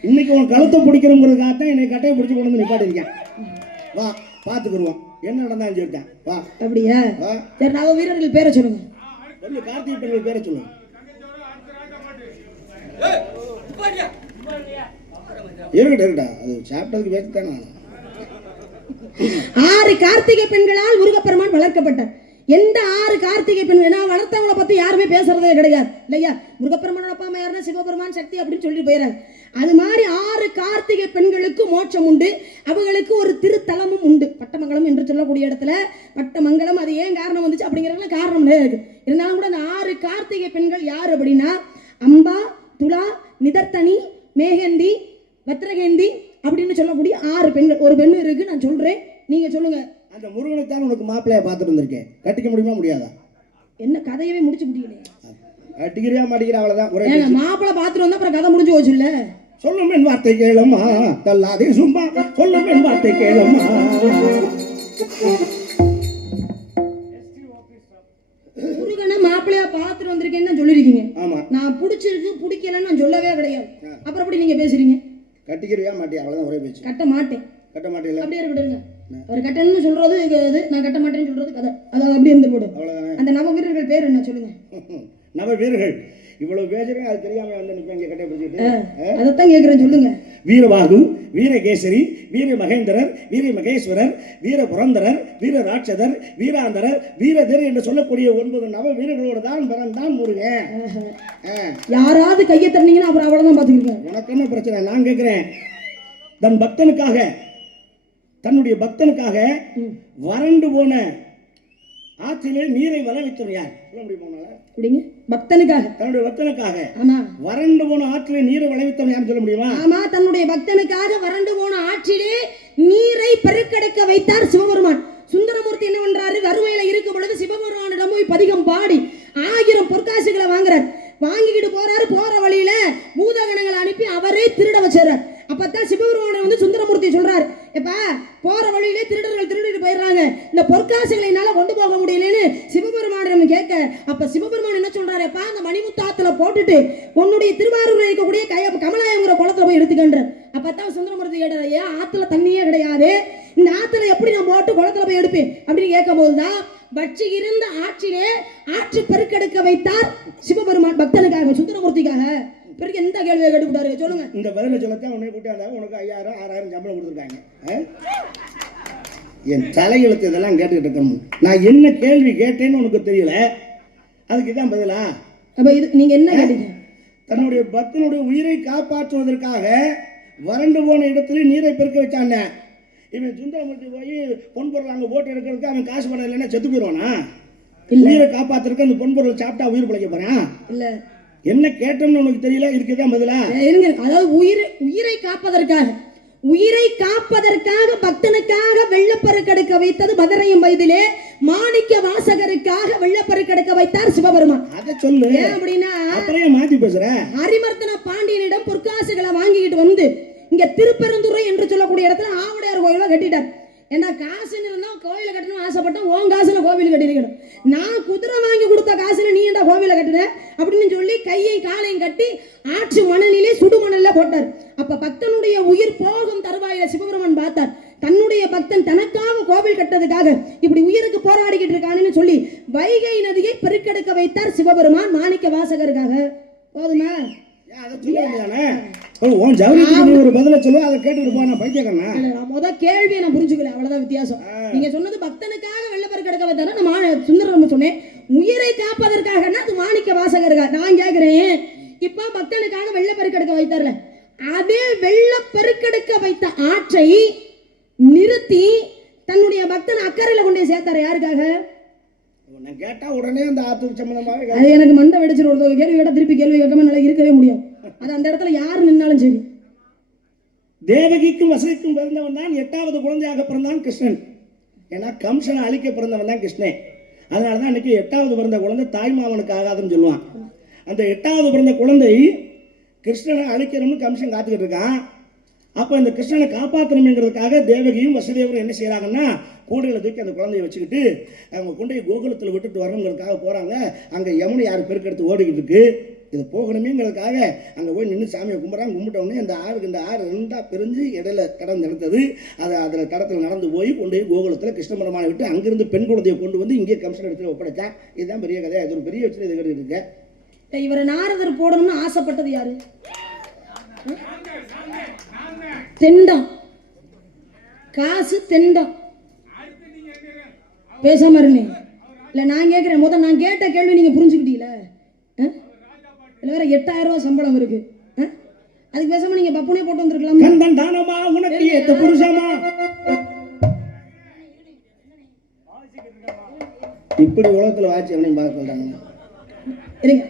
இன்னைக்கு உன் கழுத்தை பிடிக்கிறோங்கிறதுக்காகத்தான் என்னை கட்டையை பிடிச்சி கொண்டு வந்து நிப்பாட்டிருக்கேன். வா பாத்துக்குருவோம், என்ன நடந்தாலும் சொல்லிட்டேன். வா. அப்படியா? சரி, நவ வீரர்கள் பேரை சொல்லுங்க. சொல்லு, கார்த்திகை பெண்கள் பேரை சொல்லுங்க. இருக்கட்டா, அது சாப்பிட்டதுக்கு பேச்சு தானே. 6 கார்த்திகை பெண்களால் முருகப்பெருமான் வளர்க்கப்பட்டார். எந்த 6 கார்த்திகை பெண்கள்? நான் வளர்த்தவங்களை பத்தி யாருமே பேசுறதே கிடையாது இல்லையா? முருகப்பெருமானோட அப்பா அம்மா யாருன்னா சிவபெருமான், சக்தி அப்படின்னு சொல்லிட்டு போயிறாரு. அது மாதிரி 6 கார்த்திகை பெண்களுக்கு மோட்சம் உண்டு. அவங்களுக்கு ஒரு திருத்தலமும் உண்டு, பட்டமங்கலம் என்று சொல்லக்கூடிய இடத்துல. பட்டமங்கலம் அது ஏன் காரணம் வந்துச்சு அப்படிங்கிறதுல காரணம் நிறைய இருக்கு. இருந்தாலும் கூட அந்த 6 கார்த்திகை பெண்கள் யார் அப்படின்னா அம்பா, துலா, நிதர்த்தனி, மேகந்தி, வத்ரகேந்தி அப்படின்னு சொல்லக்கூடிய 6 பெண்கள். ஒரு பெண் இருக்கு, நான் சொல்றேன், நீங்க சொல்லுங்க. அந்த முருகனைத்தான் உனக்கு மாப்பிள்ளையா பார்த்துட்டு வந்திருக்கேன். கட்டிக்க முடியுமா முடியாதா? என்ன கதையவே முடிச்சு முடியலையே. கட்டிக்கிறியா மாட்டிக்கிற அவ்வளவுதான். மாப்பிள்ளை பார்த்துட்டு வந்தா அப்புறம் கதை முடிஞ்சு போச்சு இல்ல. சொல்லும் என் வார்த்தை கேளம்மா, தள்ளாதே சும்மா, சொல்லும் என் வார்த்தை கேளம்மா. முருகனை மாப்பிள்ளையா பார்த்துட்டு வந்திருக்கேன்னு தான் சொல்லிருக்கீங்க. ஆமா. நான் பிடிச்சிருக்கு பிடிக்கலன்னு நான் சொல்லவே கிடையாது. அப்புறம் எப்படி நீங்க பேசுறீங்க? கட்டிக்கிறியா மாட்டியா? அவ்வளவுதான் ஒரே பேச்சு. கட்ட மாட்டேன். கட்ட மாட்டேல. அப்படியே இருக்கட்டுங்க. அவர் கட்டணும்னு சொல்றது இது, நான் கட்ட மாட்டேன்னு சொல்றது கதை. அதாவது அப்படியே இருந்து போடு. அவ்வளவுதானே. அந்த நவ வீரர்கள் பேர் என்ன சொல்லுங்க? நவ வீரர்கள் இவ்வளவு பேசுறேன், அது தெரியாம வந்து நிப்பீங்க கட்டை பிடிச்சிட்டு. அதைத்தான் கேட்கிறேன், சொல்லுங்க. வீரபாகு, வீரகேசரி, வீர மகேந்திரர், வீர மகேஸ்வரர், வீர புரந்தரர், வீர ராட்சதர், வீராந்தரர், வீரதர் என்று சொல்லக்கூடிய 9 நவ வீரர்களோட தான் பிறந்தான் முருகன். யாராவது கையை தரீங்கன்னா அப்புறம் அவ்வளவுதான் பாத்துக்கிறீங்க. உனக்கு என்ன பிரச்சனை? நான் கேட்கிறேன், தன் பக்தனுக்காக, தன்னுடைய பக்தனுக்காக வறண்டு போன ஆற்றிலே நீரை வளவித்தவர் யார்? சொல்ல முடியுமா? அப்படிங்க, பக்தனுக்காக, தன்னுடைய பக்தனுக்காக. ஆமா, வறண்டு போன ஆற்றிலே நீரை வளவித்தவர் யார் சொல்ல முடியுமா? ஆமா, தன்னுடைய பக்தனுக்காக வறண்டு போன ஆற்றிலே நீரை பெருக்கெடுக்க வைத்தார் சிவபெருமான். சுந்தரமூர்த்தி என்ன பண்றாரு? வறுமையில இருக்கும் பொழுது சிவபெருமானிடம் போய் பதிகம் பாடி 1000 பொற்காசுகளை வாங்குறார். வாங்கிக்கிட்டு போறாரு. போற வழியில பூதகணங்களை அனுப்பி அவரே திருட வச்சார். அப்பதான் சிவபெருமான் வந்து சுந்தரமூர்த்தி சொல்றாரு, எப்பா போற வழியிலே திருடர்கள் திருடிட்டு போயிடுறாங்க, இந்த பொற்காசுகளை என்னால கொண்டு போக முடியலன்னு சிவபெருமானிடம் கேட்க, அப்ப சிவபெருமான் என்ன சொல்றாரு? எப்பா அந்த மணிமுத்தாத்துல போட்டுட்டு உன்னுடைய திருவாரூரில் இருக்கக்கூடிய கமலாயங்கிற குளத்துல போய் எடுத்துக்கின்ற. அப்பதான் சுந்தரமூர்த்தி கேட்டாரு, ஏன் ஆத்துல தண்ணியே கிடையாது, இந்த ஆத்துல எப்படி நான் போட்டு குளத்துல போய் எடுப்பேன் அப்படின்னு கேட்கும் போதுதான் வற்றி இருந்த ஆற்றிலே ஆற்று பெருக்கெடுக்க வைத்தார் சிவபெருமான் பக்தனுக்காக, சுந்தரமூர்த்திக்காக. பிறகு எந்த கேள்வியை கேட்டுவிட்டாரு சொல்லுங்க? இந்த பதில சொல்லத்தான் உன்னை கூட்டியாண்டா உனக்கு 5000 6000 சம்பளம் கொடுத்துருக்காங்க. என் தலையெழுத்து இதெல்லாம் கேட்டுக்கிட்டு இருக்கணும். நான் என்ன கேள்வி கேட்டேன்னு உனக்கு தெரியல, அதுக்கு இதான் பதிலா? அப்ப இது நீங்க என்ன கேட்டீங்க? தன்னுடைய பக்தனுடைய உயிரை காப்பாற்றுவதற்காக வறண்டு போன இடத்துல நீரை பெருக்க வச்சாங்க. இவன் சுந்தரமூர்த்தி போய் பொன்பொருள் அங்கே போட்டு எடுக்கிறதுக்கு அவன் காசு பணம் இல்லைன்னா செத்து போயிடுவானா? உயிரை காப்பாத்துறதுக்கு அந்த பொன்பொருள் சாப்பிட்டா உயிர் பிழைக்க போறான்? இல்ல. என்ன கேட்டோம்னு உனக்கு தெரியல, இருக்குதான் பதிலா? இருங்க. அதாவது உயிரை காப்பதற்காக, உயிரை காப்பதற்காக பக்தனுக்காக வெள்ளப்பெருக்கெடுக்க வைத்தது மதுரையும் வயதிலே மாணிக்க வாசகருக்காக வெள்ளப்பெருக்கெடுக்க வைத்தார் சிவபெருமான். அதை சொல்லு. ஏன் அப்படின்னா அப்புறம் மாத்தி பேசுற. அரிமர்த்தன பாண்டியனிடம் பொற்காசுகளை வாங்கிக்கிட்டு வந்து இங்க திருப்பெருந்துறை என்று சொல்லக்கூடிய இடத்துல ஆவுடையார் கோயில கட்டிட்டார். ஏன்னா காசுன்னு இருந்தா கோவில கட்டணும் ஆசைப்பட்டா உன் காசுல கோவில் கட்டிருக்கணும். நான் குதிரை வாங்கி கொடுத்த காசுல நீ என்ன கோவில கட்டுற அப்படின்னு சொல்லி கையையும் காலையும் கட்டி ஆற்று மணலிலே சுடுமணல்ல போட்டார். அப்ப பக்தனுடைய உயிர் போகும் தருவாயில சிவபெருமான் பார்த்தார். தன்னுடைய பக்தன் தனக்காக கோவில் கட்டதுக்காக இப்படி உயிருக்கு போராடிக்கிட்டு இருக்கான்னு சொல்லி வைகை நதியை பெருக்கெடுக்க வைத்தார் சிவபெருமான் மாணிக்க வாசகருக்காக. போதுமா? ஒரு பதில சொல்லுவா, அதை கேட்டுட்டு போனா பைத்தியக்காரனா? முத கேள்வியை நான் புரிஞ்சுக்கல, அவ்வளவுதான் வித்தியாசம். நீங்க சொன்னது பக்தனுக்காக வெள்ளப்பெருக்கெடுக்க வைத்தாரு, நான் சுந்தரம் சொன்னேன் உயிரை காப்பதற்காக அது மாணிக்க வாசகருக்கா. நான் கேட்கிறேன், இப்ப பக்தனுக்காக வெள்ளப்பெருக்கெடுக்க வைத்தார்ல, அதே வெள்ளப்பெருக்கெடுக்க வைத்த ஆற்றை நிறுத்தி தன்னுடைய பக்தன் அக்கறையில கொண்டு சேர்த்தாரு. யாருக்காக? நான் கேட்டா உடனே அந்த ஆத்துக்கு சம்பந்தமாக அது எனக்கு மண்டை வெடிச்சிரு. ஒரு கேள்வி கேட்டா திருப்பி கேள்வி கேட்காம நல்லா இருக்கவே முடியும். அது அந்த இடத்துல யாரு நின்னாலும் சரி. தேவகிக்கும் வசதிக்கும் பிறந்தவன் தான் 8வது குழந்தையாக பிறந்தான் கிருஷ்ணன். ஏன்னா கம்சனை அழிக்க பிறந்தவன் தான் கிருஷ்ணன். அதனாலதான் இன்னைக்கு 8வது பிறந்த குழந்தை தாய்மாமனுக்கு ஆகாதுன்னு சொல்லுவான். அந்த 8வது பிறந்த குழந்தை கிருஷ்ணனை அழிக்கணும்னு கம்சன் காத்துக்கிட்டு இருக்கான். அப்போ இந்த கிருஷ்ணனை காப்பாற்றணுங்கிறதுக்காக தேவகியும் வசுதேவரும் என்ன செய்யறாங்கன்னா கூடையில தூக்கி அந்த குழந்தைய வச்சுக்கிட்டு அவங்க கொண்டு போய் கோகுலத்தில் விட்டுட்டு வரணுங்கிறதுக்காக போறாங்க. அங்கே யமுனை யார் பெருக்கெடுத்து ஓடிக்கிட்டு இருக்கு. இது போகணுமேங்கிறதுக்காக அங்கே போய் நின்று சாமியை கும்பிட்றாங்க. கும்பிட்டோடனே இந்த ஆறு ரெண்டா பிரிஞ்சு இடையில தடம் நடந்தது. அதை அதில் தடத்தில் நடந்து போய் கொண்டு போய் கோகுலத்தில் கிருஷ்ண பெருமானை விட்டு அங்கிருந்து பெண் குழந்தையை கொண்டு வந்து இங்கே கம்சன் இடத்துல ஒப்படைச்சா. இதுதான் பெரிய கதை. அது ஒரு பெரிய வச்சு இது கேட்டு இருக்கு. இவர் நாரதர் போடணும்னு ஆசைப்பட்டது யாரு? தெண்டம். காசு தெண்டம். பேசாம இருந்தேன். இல்லை நான் கேட்குறேன், முதல் நான் கேட்ட கேள்வி நீங்கள் புரிஞ்சுக்கிட்டீங்களா? இல்லை வேற 8000 ரூபா சம்பளம் இருக்கு. அதுக்கு பேசாம நீங்க பப்புனே போட்டு வந்திருக்கலாம். கந்தன் தானமா உனக்கு ஏத்த புருஷமா. இப்படி உலகத்துல வாட்சி அவனையும் பார்க்கலாங்க. இருங்க,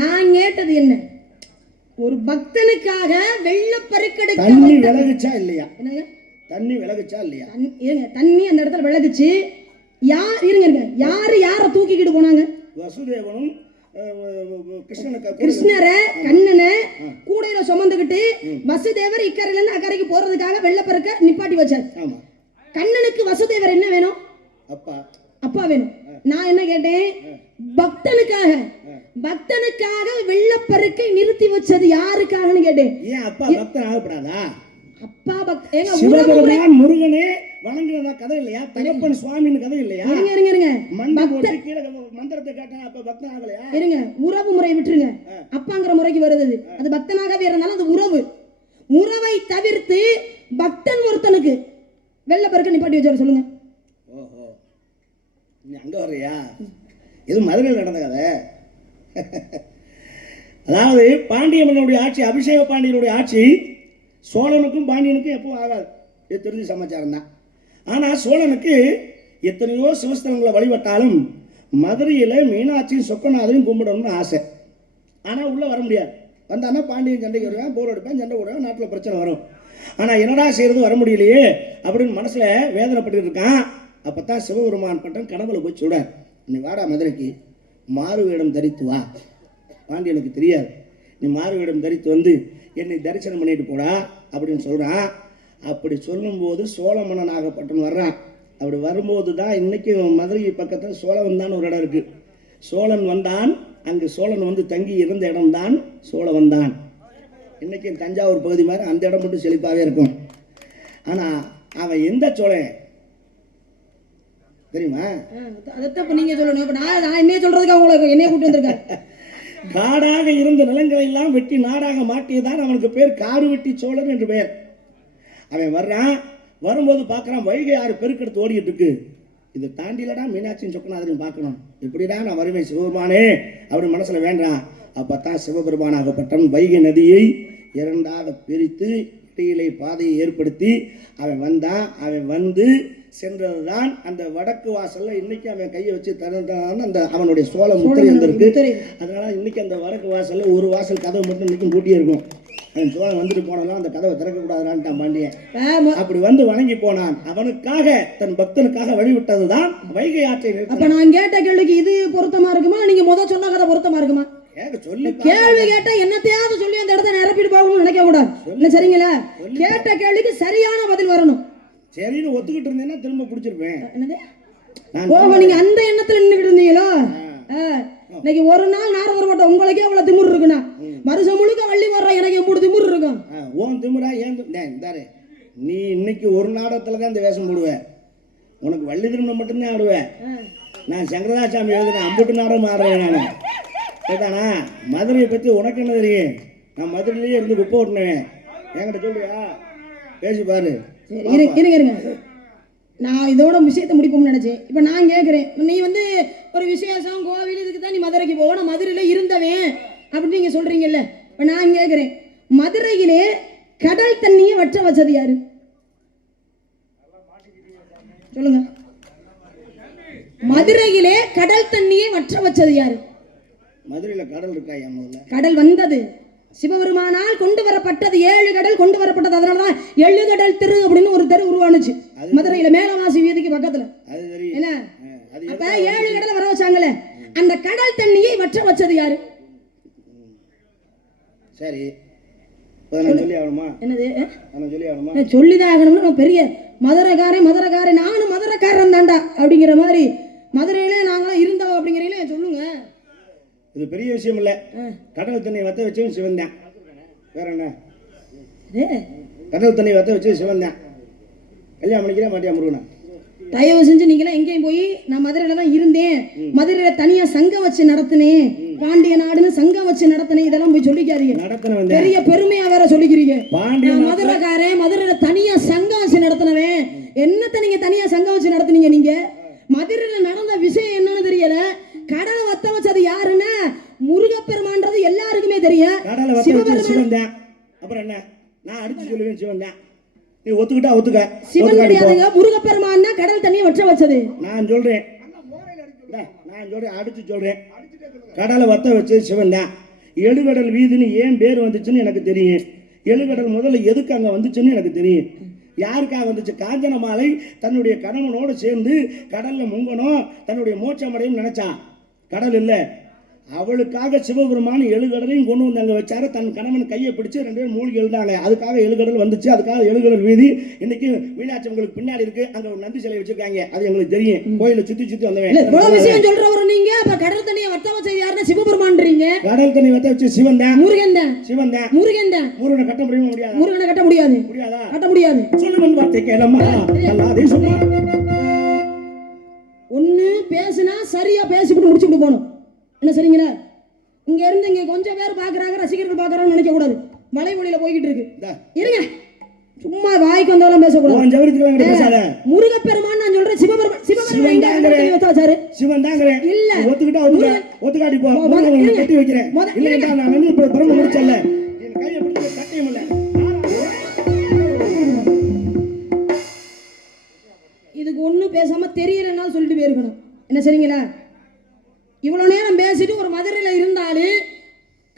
நான் கேட்டது என்ன? ஒரு பக்தனுக்காக வெள்ளப்பெருக்கெடுக்க தண்ணி விலகுச்சா இல்லையா? என்னங்க தண்ணி விலகுச்சா இல்லையா? இருங்க, தண்ணி அந்த இடத்துல விலகுச்சு. இருங்க யாரை தூக்கிக்கிட்டு போனாங்க? வசுதேவனும் கிருஷ்ணரை கண்ணனை கூடையில சுமந்துக்கிட்டு வசுதேவர் இக்கரையில இருந்து அக்கறைக்கு போறதுக்காக வெள்ளப்பெருக்க நிப்பாட்டி வச்சார். கண்ணனுக்கு வசுதேவர் என்ன வேணும்? அப்பா வேணும். நான் என்ன கேட்டேன், பக்தனுக்காக வெள்ளப்பெருக்கை நிறுத்தி வச்சது யாருக்காகன்னு கேட்டேன். ஏன் அப்பா பக்தன் ஆகப்படாதா? அப்பா ஏங்க சிவபெருமான் முருகனே வணங்குறதா கதை இல்லையா? தகப்பன் சுவாமின்னு கதை இல்லையா? இருங்க மண்டி போட்டு கீழே மந்திரத்தை கேட்டா அப்ப பக்தன் ஆகலையா? இருங்க, உறவு முறை விட்டுருங்க. அப்பாங்கிற முறைக்கு வருது, அது பக்தனாகவே இருந்தாலும் அது உறவை தவிர்த்து பக்தன் ஒருத்தனுக்கு வெள்ளப்பெருக்க நிப்பாட்டி வச்சாரு. சொல்லுங்க. ஓஹோ, நீ அங்க வர்றியா? இது மதுரையில் நடந்த கதை. அதாவது பாண்டிய மன்னனுடைய ஆட்சி, அபிஷேக பாண்டியனுடைய ஆட்சி சோழனுக்கும் பாண்டியனுக்கும் எப்பவும் ஆகாது. இது தெரிஞ்ச சமாச்சாரம் தான். ஆனால் சோழனுக்கு எத்தனையோ சிவஸ்தலங்களை வழிபட்டாலும் மதுரையில் மீனாட்சியும் சொக்கநாதரையும் கும்பிடணும்னு ஆசை. ஆனால் உள்ளே வர முடியாது. வந்தான்னா பாண்டியன் சண்டைக்கு வருவேன், போர் அடிப்பேன், சண்டை போடுவேன், நாட்டில் பிரச்சனை வரும். ஆனால் என்னடா செய்கிறது, வர முடியலையே அப்படின்னு மனசில் வேதனைப்பட்டு இருக்கான். அப்போ தான் சிவபெருமான் பட்டம் கனவுல போய் சொல்ற, நீ வாடா மதுரைக்கு, மாறு வேடம் தரித்து வா. பாண்டியனுக்கு தெரியாது. நீ மாறு வேடம் தரித்து வந்து என்னை தரிசனம் பண்ணிட்டு போடா அப்படின்னு சொல்கிறான். அப்படி சொல்லும்போது சோழ மன்னன் நாகப்பட்டினம் வர்றான். அப்படி வரும்போது தான் இன்னைக்கு மதுரை பக்கத்தில் சோழவந்தான் ஒரு இடம் இருக்குது. சோழன் வந்தான், அங்கு சோழன் வந்து தங்கி இருந்த இடம்தான் சோழவந்தான். இன்னைக்கு தஞ்சாவூர் பகுதி மாதிரி அந்த இடம் மட்டும் செழிப்பாகவே இருக்கும். ஆனால் அவன் எந்த சோழன் தெரியுமா? அதைத்தான் நீங்க சொல்லணும். இப்ப நான் என்ன சொல்றதுக்கு அவங்களுக்கு என்னைய கூட்டி வந்திருக்காரு. காடாக இருந்த நிலங்களை எல்லாம் வெட்டி நாடாக மாட்டியதான் அவனுக்கு பேர் காடு வெட்டி சோழன் என்று பெயர். அவன் வர்றான், வரும்போது பார்க்குறான் வைகை ஆறு பெருக்கெடுத்து ஓடிட்டு இருக்கு. இதை தாண்டிலடா மீனாட்சியும் சொக்கநாதரையும் பார்க்கணும், இப்படிதான் நான் வருவேன் சிவபெருமானே அப்படின்னு மனசுல வேண்டான். அப்பத்தான் சிவபெருமானாகப்பட்டவன் வைகை நதியை இரண்டாக பிரித்து இடையிலே பாதையை ஏற்படுத்தி அவன் வந்தான். அவன் வந்து சென்றதுதான் அந்த வடக்கு வாசல்ல இன்னைக்கு அவன் கையை வச்சு திறந்தான். அந்த அவனுடைய சோழ முத்திரை இருந்திருக்கு. அதனால இன்னைக்கு அந்த வடக்கு வாசல்ல ஒரு வாசல் கதவு மட்டும் இன்னைக்கும் பூட்டியே இருக்கும். அவன் சோழன் வந்துட்டு போனாலும் அந்த கதவை திறக்க கூடாதுன்னு பாண்டியன் அப்படி வந்து வணங்கி போனான். அவனுக்காக தன் பக்தனுக்காக வழிவிட்டதுதான் வைகை ஆற்றை. அப்ப நான் கேட்ட கேள்விக்கு இது பொருத்தமா இருக்குமா, நீங்க முதல் சொன்ன கதை பொருத்தமா இருக்குமா? சொல்லி கேள்வி கேட்டா என்னத்தையாவது சொல்லி அந்த இடத்த நிரப்பிட்டு போகணும்னு நினைக்க கூடாது. இல்ல சரிங்களா? கேட்ட கேள்விக்கு சரியான பதில் வரணும். சரின்னு ஒத்துக்கிட்டு இருந்தேன்னா திரும்ப பிடிச்சிருப்பேன். ஓஹோ, நீங்க அந்த எண்ணத்துல நின்றுட்டு இருந்தீங்களோ? இன்னைக்கு ஒரு நாள் நாரதர் போட்ட உங்களுக்கே அவ்வளவு திமுரு இருக்குண்ணா, வருஷம் முழுக்க வள்ளி வர்ற எனக்கு எப்படி திமுரு இருக்கும்? ஓன் திமுறா ஏன் இந்தாரு, நீ இன்னைக்கு ஒரு நாடகத்துல தான் இந்த வேஷம் போடுவேன். உனக்கு வள்ளி திருமணம் மட்டும்தான் ஆடுவேன். நான் சங்கரதாசாமி எழுதுன அம்புட்டு நாடகம் ஆடுறேன். நான் கேட்டானா மதுரையை பற்றி உனக்கு என்ன தெரியும்? நான் மதுரையிலேயே இருந்து குப்பை ஓட்டினேன். என்கிட்ட சொல்றியா? பேசி பாரு. இருங்க, நான் இதோட விஷயத்தை முடிப்போம்னு நினைச்சேன். இப்போ நான் கேட்குறேன், நீ வந்து ஒரு விசேஷம் கோவில் இதுக்கு தான் நீ மதுரைக்கு போக, நான் மதுரையில் இருந்தவன் அப்படின்னு நீங்கள் சொல்கிறீங்கல்ல. இப்போ நான் கேட்குறேன், மதுரையிலே கடல் தண்ணியை வற்ற வச்சது யாரு? சொல்லுங்க. மதுரையிலே கடல் தண்ணியை வற்ற வச்சது யாரு? மதுரையில் கடல் இருக்கா? முதல்ல கடல் வந்தது சிவபெருமானால் கொண்டு வரப்பட்டது. 7 கடல் கொண்டு வரப்பட்டது. அதனாலதான் 7 கடல் தெரு அப்படின்னு ஒரு தெரு உருவானுச்சு மதுரையில, மேலவாசி வீதிக்கு பக்கத்துல. என்ன அப்ப 7 கடலை வர வச்சாங்களே, அந்த கடல் தண்ணியை வற்ற வச்சது யாரு? சரி, சொல்லி ஆகணுமா? என்னது சொல்லி ஆகணுமா? சொல்லிதான் ஆகணும்னு பெரிய மதுரைக்காரன் நானும் மதுரைக்காரன் தாண்டா அப்படிங்கிற மாதிரி மதுரையிலே நாங்களாம் இருந்தோம் அப்படிங்கிறீங்களே, சொல்லுங்க. இது பெரிய விஷயம் இல்ல. கடல் தண்ணி வத்த வச்சவன் சிவன் தான். வேற என்ன? கடல் தண்ணி வத்த வச்சு சிவன் தான். கல்யாணம் பண்ணிக்கிறேன் மாட்டியா முருகனா? தயவு செஞ்சு நீங்களாம் எங்கேயும் போய் நான் மதுரையில தான் இருந்தேன், மதுரையில தனியா சங்கம் வச்சு நடத்தினேன், பாண்டிய நாடுன்னு சங்கம் வச்சு நடத்தினேன், இதெல்லாம் போய் சொல்லிக்காதீங்க. பெரிய பெருமையா வேற சொல்லிக்கிறீங்க. மதுரைக்காரன் மதுரையில தனியா சங்கம் வச்சு நடத்தினவன். என்னத்த நீங்க தனியா சங்கம் வச்சு நடத்தினீங்க? நீங்க மதுரையில நடந்த விஷயம் என்னன்னு தெரியல. கடலை வத்த வச்சது யாருன்னா முருகப்பெருமான்றது எல்லாருக்குமே தெரியும். அப்புறம் என்ன? நான் அடிச்சு சொல்லுவேன் சிவன் தான். நீ ஒத்துக்கிட்டா ஒத்துக்க. சிவன் கிடையாதுங்க, முருகப்பெருமான் தான் கடல் தண்ணியை வற்ற வச்சது. நான் சொல்றேன் அடிச்சு சொல்றேன். கடலை வத்த வச்சது சிவன் தான். எழுகடல் வீதின்னு ஏன் பேர் வந்துச்சுன்னு எனக்கு தெரியும். எழுகடல் முதல்ல எதுக்கு அங்க வந்துச்சுன்னு எனக்கு தெரியும். யாருக்காக வந்துச்சு? காஞ்சன மாலை தன்னுடைய கணவனோடு சேர்ந்து கடல்ல முங்கணும், தன்னுடைய மோட்சம் அடையும் நினைச்சா. கடல் இல்லை, அவளுக்காக சிவபெருமான் 7 கடலையும் கொண்டு வந்து அங்க வச்சாரு. தன் கணவன் கையை பிடிச்சு 2 பேரும் மூழ்கி எழுந்தாங்க. அதுக்காக 7 கடல் வந்துச்சு. அதுக்காக 7 கடல் வீதி இன்னைக்கு மீனாட்சி உங்களுக்கு பின்னாடி இருக்கு. அங்க ஒரு நந்தி சிலை வச்சிருக்காங்க. அது எங்களுக்கு தெரியும். கோயில சுத்தி சுத்தி வந்தவன். இவ்வளவு விஷயம் சொல்றவரு நீங்க. அப்ப கடல் தண்ணியை வத்த வச்சது யாருன்னா சிவபெருமான்றீங்க. கடல் தண்ணி வத்த வச்சு சிவன் தான், முருகன் தான், சிவன் தான். முருகன் தான். முருகனை கட்ட முடியுமா? முடியாது. முருகனை கட்ட முடியாது. முடியாதா? கட்ட முடியாது. சொல்லுங்க வார்த்தை கேளம்மா. நல்லா அதே சொல்லு. ஒண்ணு பேசினா சரியா பேசிவிட்டு முடிச்சுட்டு போகணும். என்ன சரிங்களா? இங்க இருந்து இங்க கொஞ்சம் பேர் பாக்குறாங்க, ரசிகர்கள் பாக்குறாங்கன்னு நினைக்க கூடாது. வலைவழியில போய்கிட்டு இருக்கு. இருங்க, சும்மா வாய்க்கு வந்தவெல்லாம் பேசக்கூடாது. முருகப்பெருமான் நான் சொல்றேன். சிவபெருமான் வச்சாரு. சிவன் தாங்க இல்ல ஒத்துக்கிட்டா ஒத்துக்காட்டி போ. கட்டி வைக்கிறேன். இல்ல நான் நின்னு பிரம்ம முடிச்சல. என் கையை பிடிச்சு கட்டியும் இல்ல. இதுக்கு ஒண்ணு பேசாம தெரியலன்னா சொல்லிட்டு போயிருக்கணும். என்ன சரிங்களா? இவ்வளவு நேரம் பேசிட்டு ஒரு மதுரையில இருந்தாலும்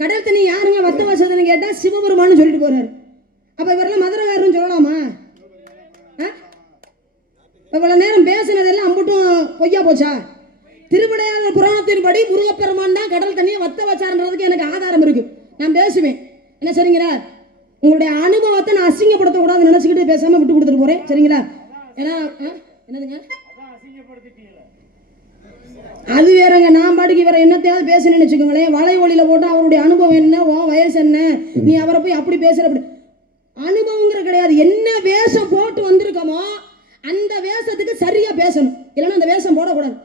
கடல் தண்ணி யாருங்க வத்த வசதுன்னு கேட்டா சிவபெருமான்னு சொல்லிட்டு போறாரு. அப்ப இவரெல்லாம் மதுரைக்காரன்னு சொல்லலாமா? இவ்வளவு நேரம் பேசினதெல்லாம் அம்பட்டும் பொய்யா போச்சா? திருவிளையாடல் புராணத்தின்படி முருகப்பெருமான் தான் கடல் தண்ணியை வத்த வச்சாருன்றதுக்கு எனக்கு ஆதாரம் இருக்கு. நான் பேசுவேன். என்ன சரிங்களா? உங்களுடைய அனுபவத்தை நான் அசிங்கப்படுத்த கூடாதுன்னு நினைச்சுக்கிட்டு பேசாம விட்டு கொடுத்துட்டு போறேன். சரிங்களா? ஏன்னா என்னதுங்க அது வேறங்க. நான் பாட்டுக்கு இவரை என்னத்தையாவது பேசணும்னு வச்சுக்கோங்களேன். வலை ஒளியில போட்டு அவருடைய அனுபவம் என்ன, உன் வயசு என்ன, நீ அவரை போய் அப்படி பேசுற. அப்படி அனுபவங்கிற கிடையாது. என்ன வேஷம் போட்டு வந்திருக்கோமோ அந்த வேஷத்துக்கு சரியா பேசணும். இல்லைன்னா அந்த வேஷம் போடக்கூடாது.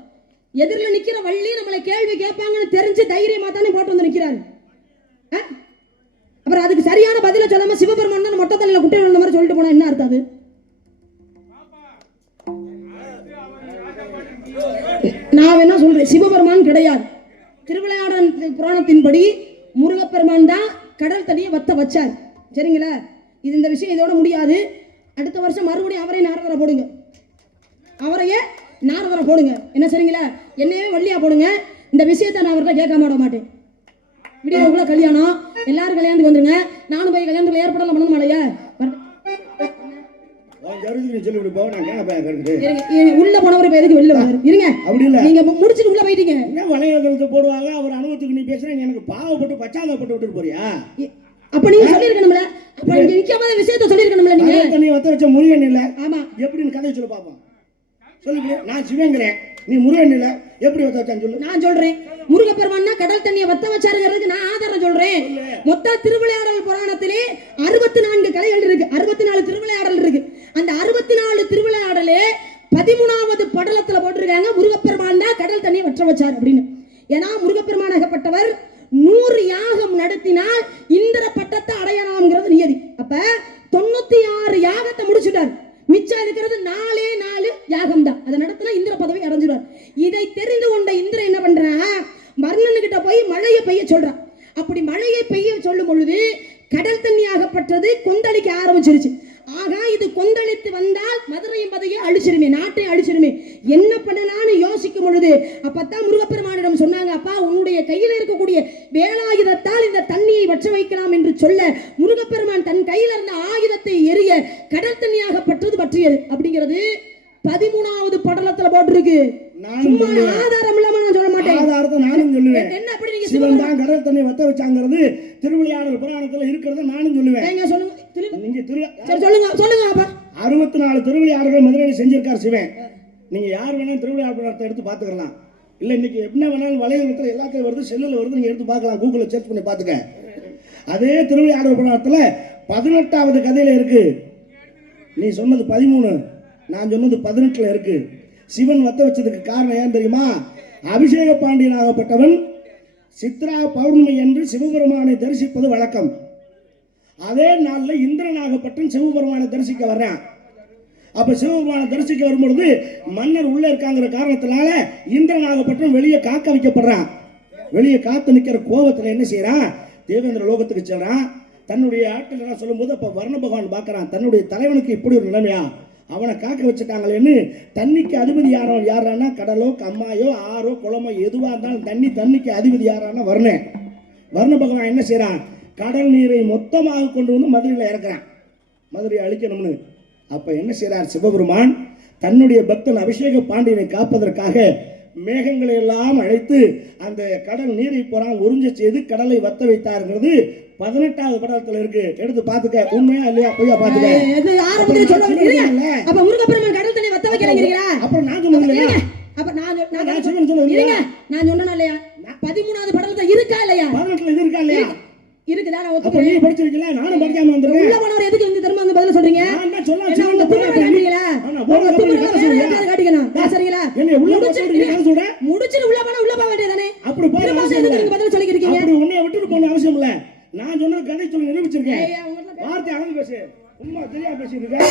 எதிரில் நிக்கிற வள்ளி நம்மளை கேள்வி கேட்பாங்கன்னு தெரிஞ்சு தைரியமா தானே போட்டு வந்து நிக்கிறாரு. அப்புறம் அதுக்கு சரியான பதில சொல்லாம சிவபெருமான் தான் மொட்டை தலையில குட்டை விழுந்த மாதிரி சொல்லிட்டு போனா என்ன அர்த்தம்? அது நான் என்ன சொல்றேன், சிவபெருமான் கிடையாது. திருவிளையாடல் புராணத்தின்படி முருகப்பெருமான் தான் கடல் தண்ணியை வத்த வச்சார். சரிங்களா? இது இந்த விஷயம் இதோட முடியாது. அடுத்த வருஷம் மறுபடியும் அவரே நாரதரை போடுங்க. அவரையே நாரதரை போடுங்க. என்ன சரிங்களா? என்னையே வள்ளியா போடுங்க. இந்த விஷயத்தை நான் அவர்கிட்ட கேட்க மாட்டேன். விடியவுக்குள்ள கல்யாணம், எல்லாரும் கல்யாணத்துக்கு வந்துருங்க. நானும் போய் கல்யாணத்துல ஏற்படலாம் பண்ணணும் மாலையா? உள்ள போனவர் இப்ப எதுக்கு வெளில வந்தாரு? இருங்க, நீங்க முடிச்சிட்டு உள்ள போயிட்டீங்க. வளையல்களுக்கு போடுவாங்க. அவர் அனுபவத்துக்கு நீ பேசுறேன். எனக்கு பாவப்பட்டு பச்சாதப்பட்டு விட்டு போறியா? அப்ப நீங்க சொல்லிருக்கணும்ல. அப்ப நீங்க நிக்காம விஷயத்தை சொல்லிருக்கணும்ல. நீங்க தண்ணி வத்த வச்ச முருகன் இல்ல. ஆமா, எப்படின்னு கதை சொல்ல பாப்போம். சொல்லுங்க. நான் சிவங்கிறேன், நீ முருகன் இல்ல. எப்படி வத்த வச்சான்னு சொல்லு. நான் சொல்றேன், முருகப்பெருமான் தான் கடல் தண்ணியை வத்த வச்சாருங்கிறதுக்கு நான் ஆதாரம் சொல்றேன். மொத்த திருவிளையாடல் புராணத்திலே 64 கலைகள் இருக்கு. 64 திருவிளையாடல் இருக்கு. அந்த 64 திருவிளையாடலே 13வது படலத்துல போட்டிருக்காங்க முருகப்பெருமான் தான் கடல் தண்ணியை வற்ற வச்சார் அப்படின்னு. ஏன்னா முருகப்பெருமானாகப்பட்டவர் 100 யாகம் நடத்தினால் இந்திர பட்டத்தை அடையலாம்ங்கிறது நியதி. அப்ப 96 யாகத்தை முடிச்சுட்டார். மிச்சம் இருக்கிறது 4 யாகம் தான். அதை நடத்தினா இந்திர பதவி அடைஞ்சிடுவார். இதை தெரிந்து கொண்ட இந்திரன் என்ன பண்றான், வர்ணனுகிட்ட போய் மழையை பெய்ய சொல்றான். அப்படி மழையை பெய்ய சொல்லும் பொழுது கடல் தண்ணி ஆகப்பட்டது கொந்தளிக்க ஆரம்பிச்சிருச்சு. ஆகா, இது கொந்தளித்து வந்தால் மதுரையும் பதையை அழிச்சிருமே, நாட்டை அழிச்சிருமே, என்ன பண்ணலான்னு யோசிக்கும் பொழுது அப்பத்தான் முருகப்பெருமானிடம் சொன்னாங்க, அப்பா உன்னுடைய கையில் இருக்கக்கூடிய வேலாயுதத்தால் இந்த தண்ணியை வற்ற வைக்கலாம் என்று சொல்ல முருகப்பெருமான் தன் கையில் இருந்த ஆயுதத்தை எரிய கடல் தண்ணியாகப்பட்டது பற்றியது அப்படிங்கிறது 13வது படலத்துல போட்டிருக்கு. ஆதாரம் இல்லாம நான் சொல்ல மாட்டேன். ஆதாரத்தை நானும் சொல்லுவேன். என்ன அப்படி நீங்க சிவன் தான் கடல் தண்ணி வத்த வச்சாங்கிறது திருவிளையாடல் புராணத்துல இருக்கிறத நானும் சொல்லுவேன். நீங்க சொல்லுங்க. நீங்க சரி சொல்லுங்க சொல்லுங்க அப்பா. 64 திருவிளையாடல்கள் மதுரையில் செஞ்சிருக்கார் சிவன். நீங்க யார் வேணாலும் திருவிளையாடல் புராணத்தை எடுத்து பாத்துக்கலாம். இல்ல இன்னைக்கு என்ன வேணாலும் வலையொலித்துல எல்லாத்தையும் வருது, செல்லுல வருது, நீங்க எடுத்து பார்க்கலாம். கூகுள்ல சர்ச் பண்ணி பாத்துக்க. அதே திருவிளையாடல் புராணத்துல 18வது கதையில இருக்கு. நீ சொன்னது 13, நான் சொன்னது 18ல இருக்கு. சிவன் வத்த வச்சதுக்கு காரணம் ஏன் தெரியுமா? அபிஷேக பாண்டியன் ஆகப்பட்டவன் சித்ரா பௌர்ணமி என்று சிவபெருமானை தரிசிப்பது வழக்கம். அதே நாளில் இந்திரன் ஆகப்பட்டன் சிவபெருமானை தரிசிக்க வர்றான். அப்ப சிவபெருமானை தரிசிக்க வரும்பொழுது மன்னர் உள்ள இருக்காங்கிற காரணத்தினால இந்திரன் ஆகப்பட்டன் வெளியே காக்க வைக்கப்படுறான். வெளியே காத்து நிற்கிற கோபத்தில் என்ன செய்யறான், தேவேந்திர லோகத்துக்கு செல்றான். தன்னுடைய ஆட்கள் சொல்லும் போது அப்ப வர்ண பகவான் பார்க்கறான், தன்னுடைய தலைவனுக்கு இப்படி ஒரு நிலைமையா, அவனை காக்க வச்சுட்டாங்களேன்னு தண்ணிக்கு அதிபதி யாரவன் யாரானா, கடலோ கம்மாயோ ஆறோ குளமோ எதுவாக இருந்தாலும் தண்ணிக்கு அதிபதி யாரானா வர்ண பகவான் என்ன செய்யறான், கடல் நீரை மொத்தமாக கொண்டு வந்து மதுரையில் இறக்குறான், மதுரையை அழிக்கணும்னு. அப்ப என்ன செய்யறார் சிவபெருமான், தன்னுடைய பக்தன் அபிஷேக பாண்டியனை காப்பதற்காக மேகங்களை எல்லாம் அழைத்து அந்த கடல் நீரை புறான் உறிஞ்ச செய்து கடலை வத்த வைத்தாருங்கிறது 18வது படத்துல இருக்கு. எடுத்து பாத்துக்க, உண்மையா இல்லையா பொய்யா பாத்துக்க. இது ஆரம்பத்துல சொல்லுங்க. அப்ப முருகப்பெருமான் கடல் தண்ணி வத்த வைக்கிறீங்களா? அப்புறம் நான் சொன்னது இல்லையா? அப்ப நான் சொன்னது இல்லையா? நான் சொன்னேனா இல்லையா? 13வது படத்துல இருக்கா இல்லையா? 18ல இது இருக்கா இல்லையா? இருக்குதா? நான் அப்ப ஒத்துக்கிறேன். நீ படிச்சிருக்கீங்களா? நானும் படிக்காம வந்திருக்கேன். உள்ள போனவர் எதுக்கு வந்து திரும்ப வந்து பதில் சொல்றீங்க? நான் என்ன சொல்ல என்ன உங்க திமிரை காட்டுறீங்களா? உங்க திமிரை காட்டுறீங்களா? பேசுறீங்களா? என்ன உள்ள போய் சொல்றீங்க? நான் சொல்றேன். முடிச்சிட்டு உள்ள போனா உள்ள போக வேண்டியதானே? அப்படி போய் திரும்ப எதுக்கு நீங்க பதில் சொல்லிட்டு இருக்கீங்க? அப்படி உன்னை விட்டுட்டு போன அவசியம் இல்ல. நான் சொன்ன கதை சொல்லி நிரூபிச்சிருக்கேன். ஏய் உங்க வார்த்தை அளந்து பேசு. உம்மா தெரியாம பேசிட்டு இருக்க.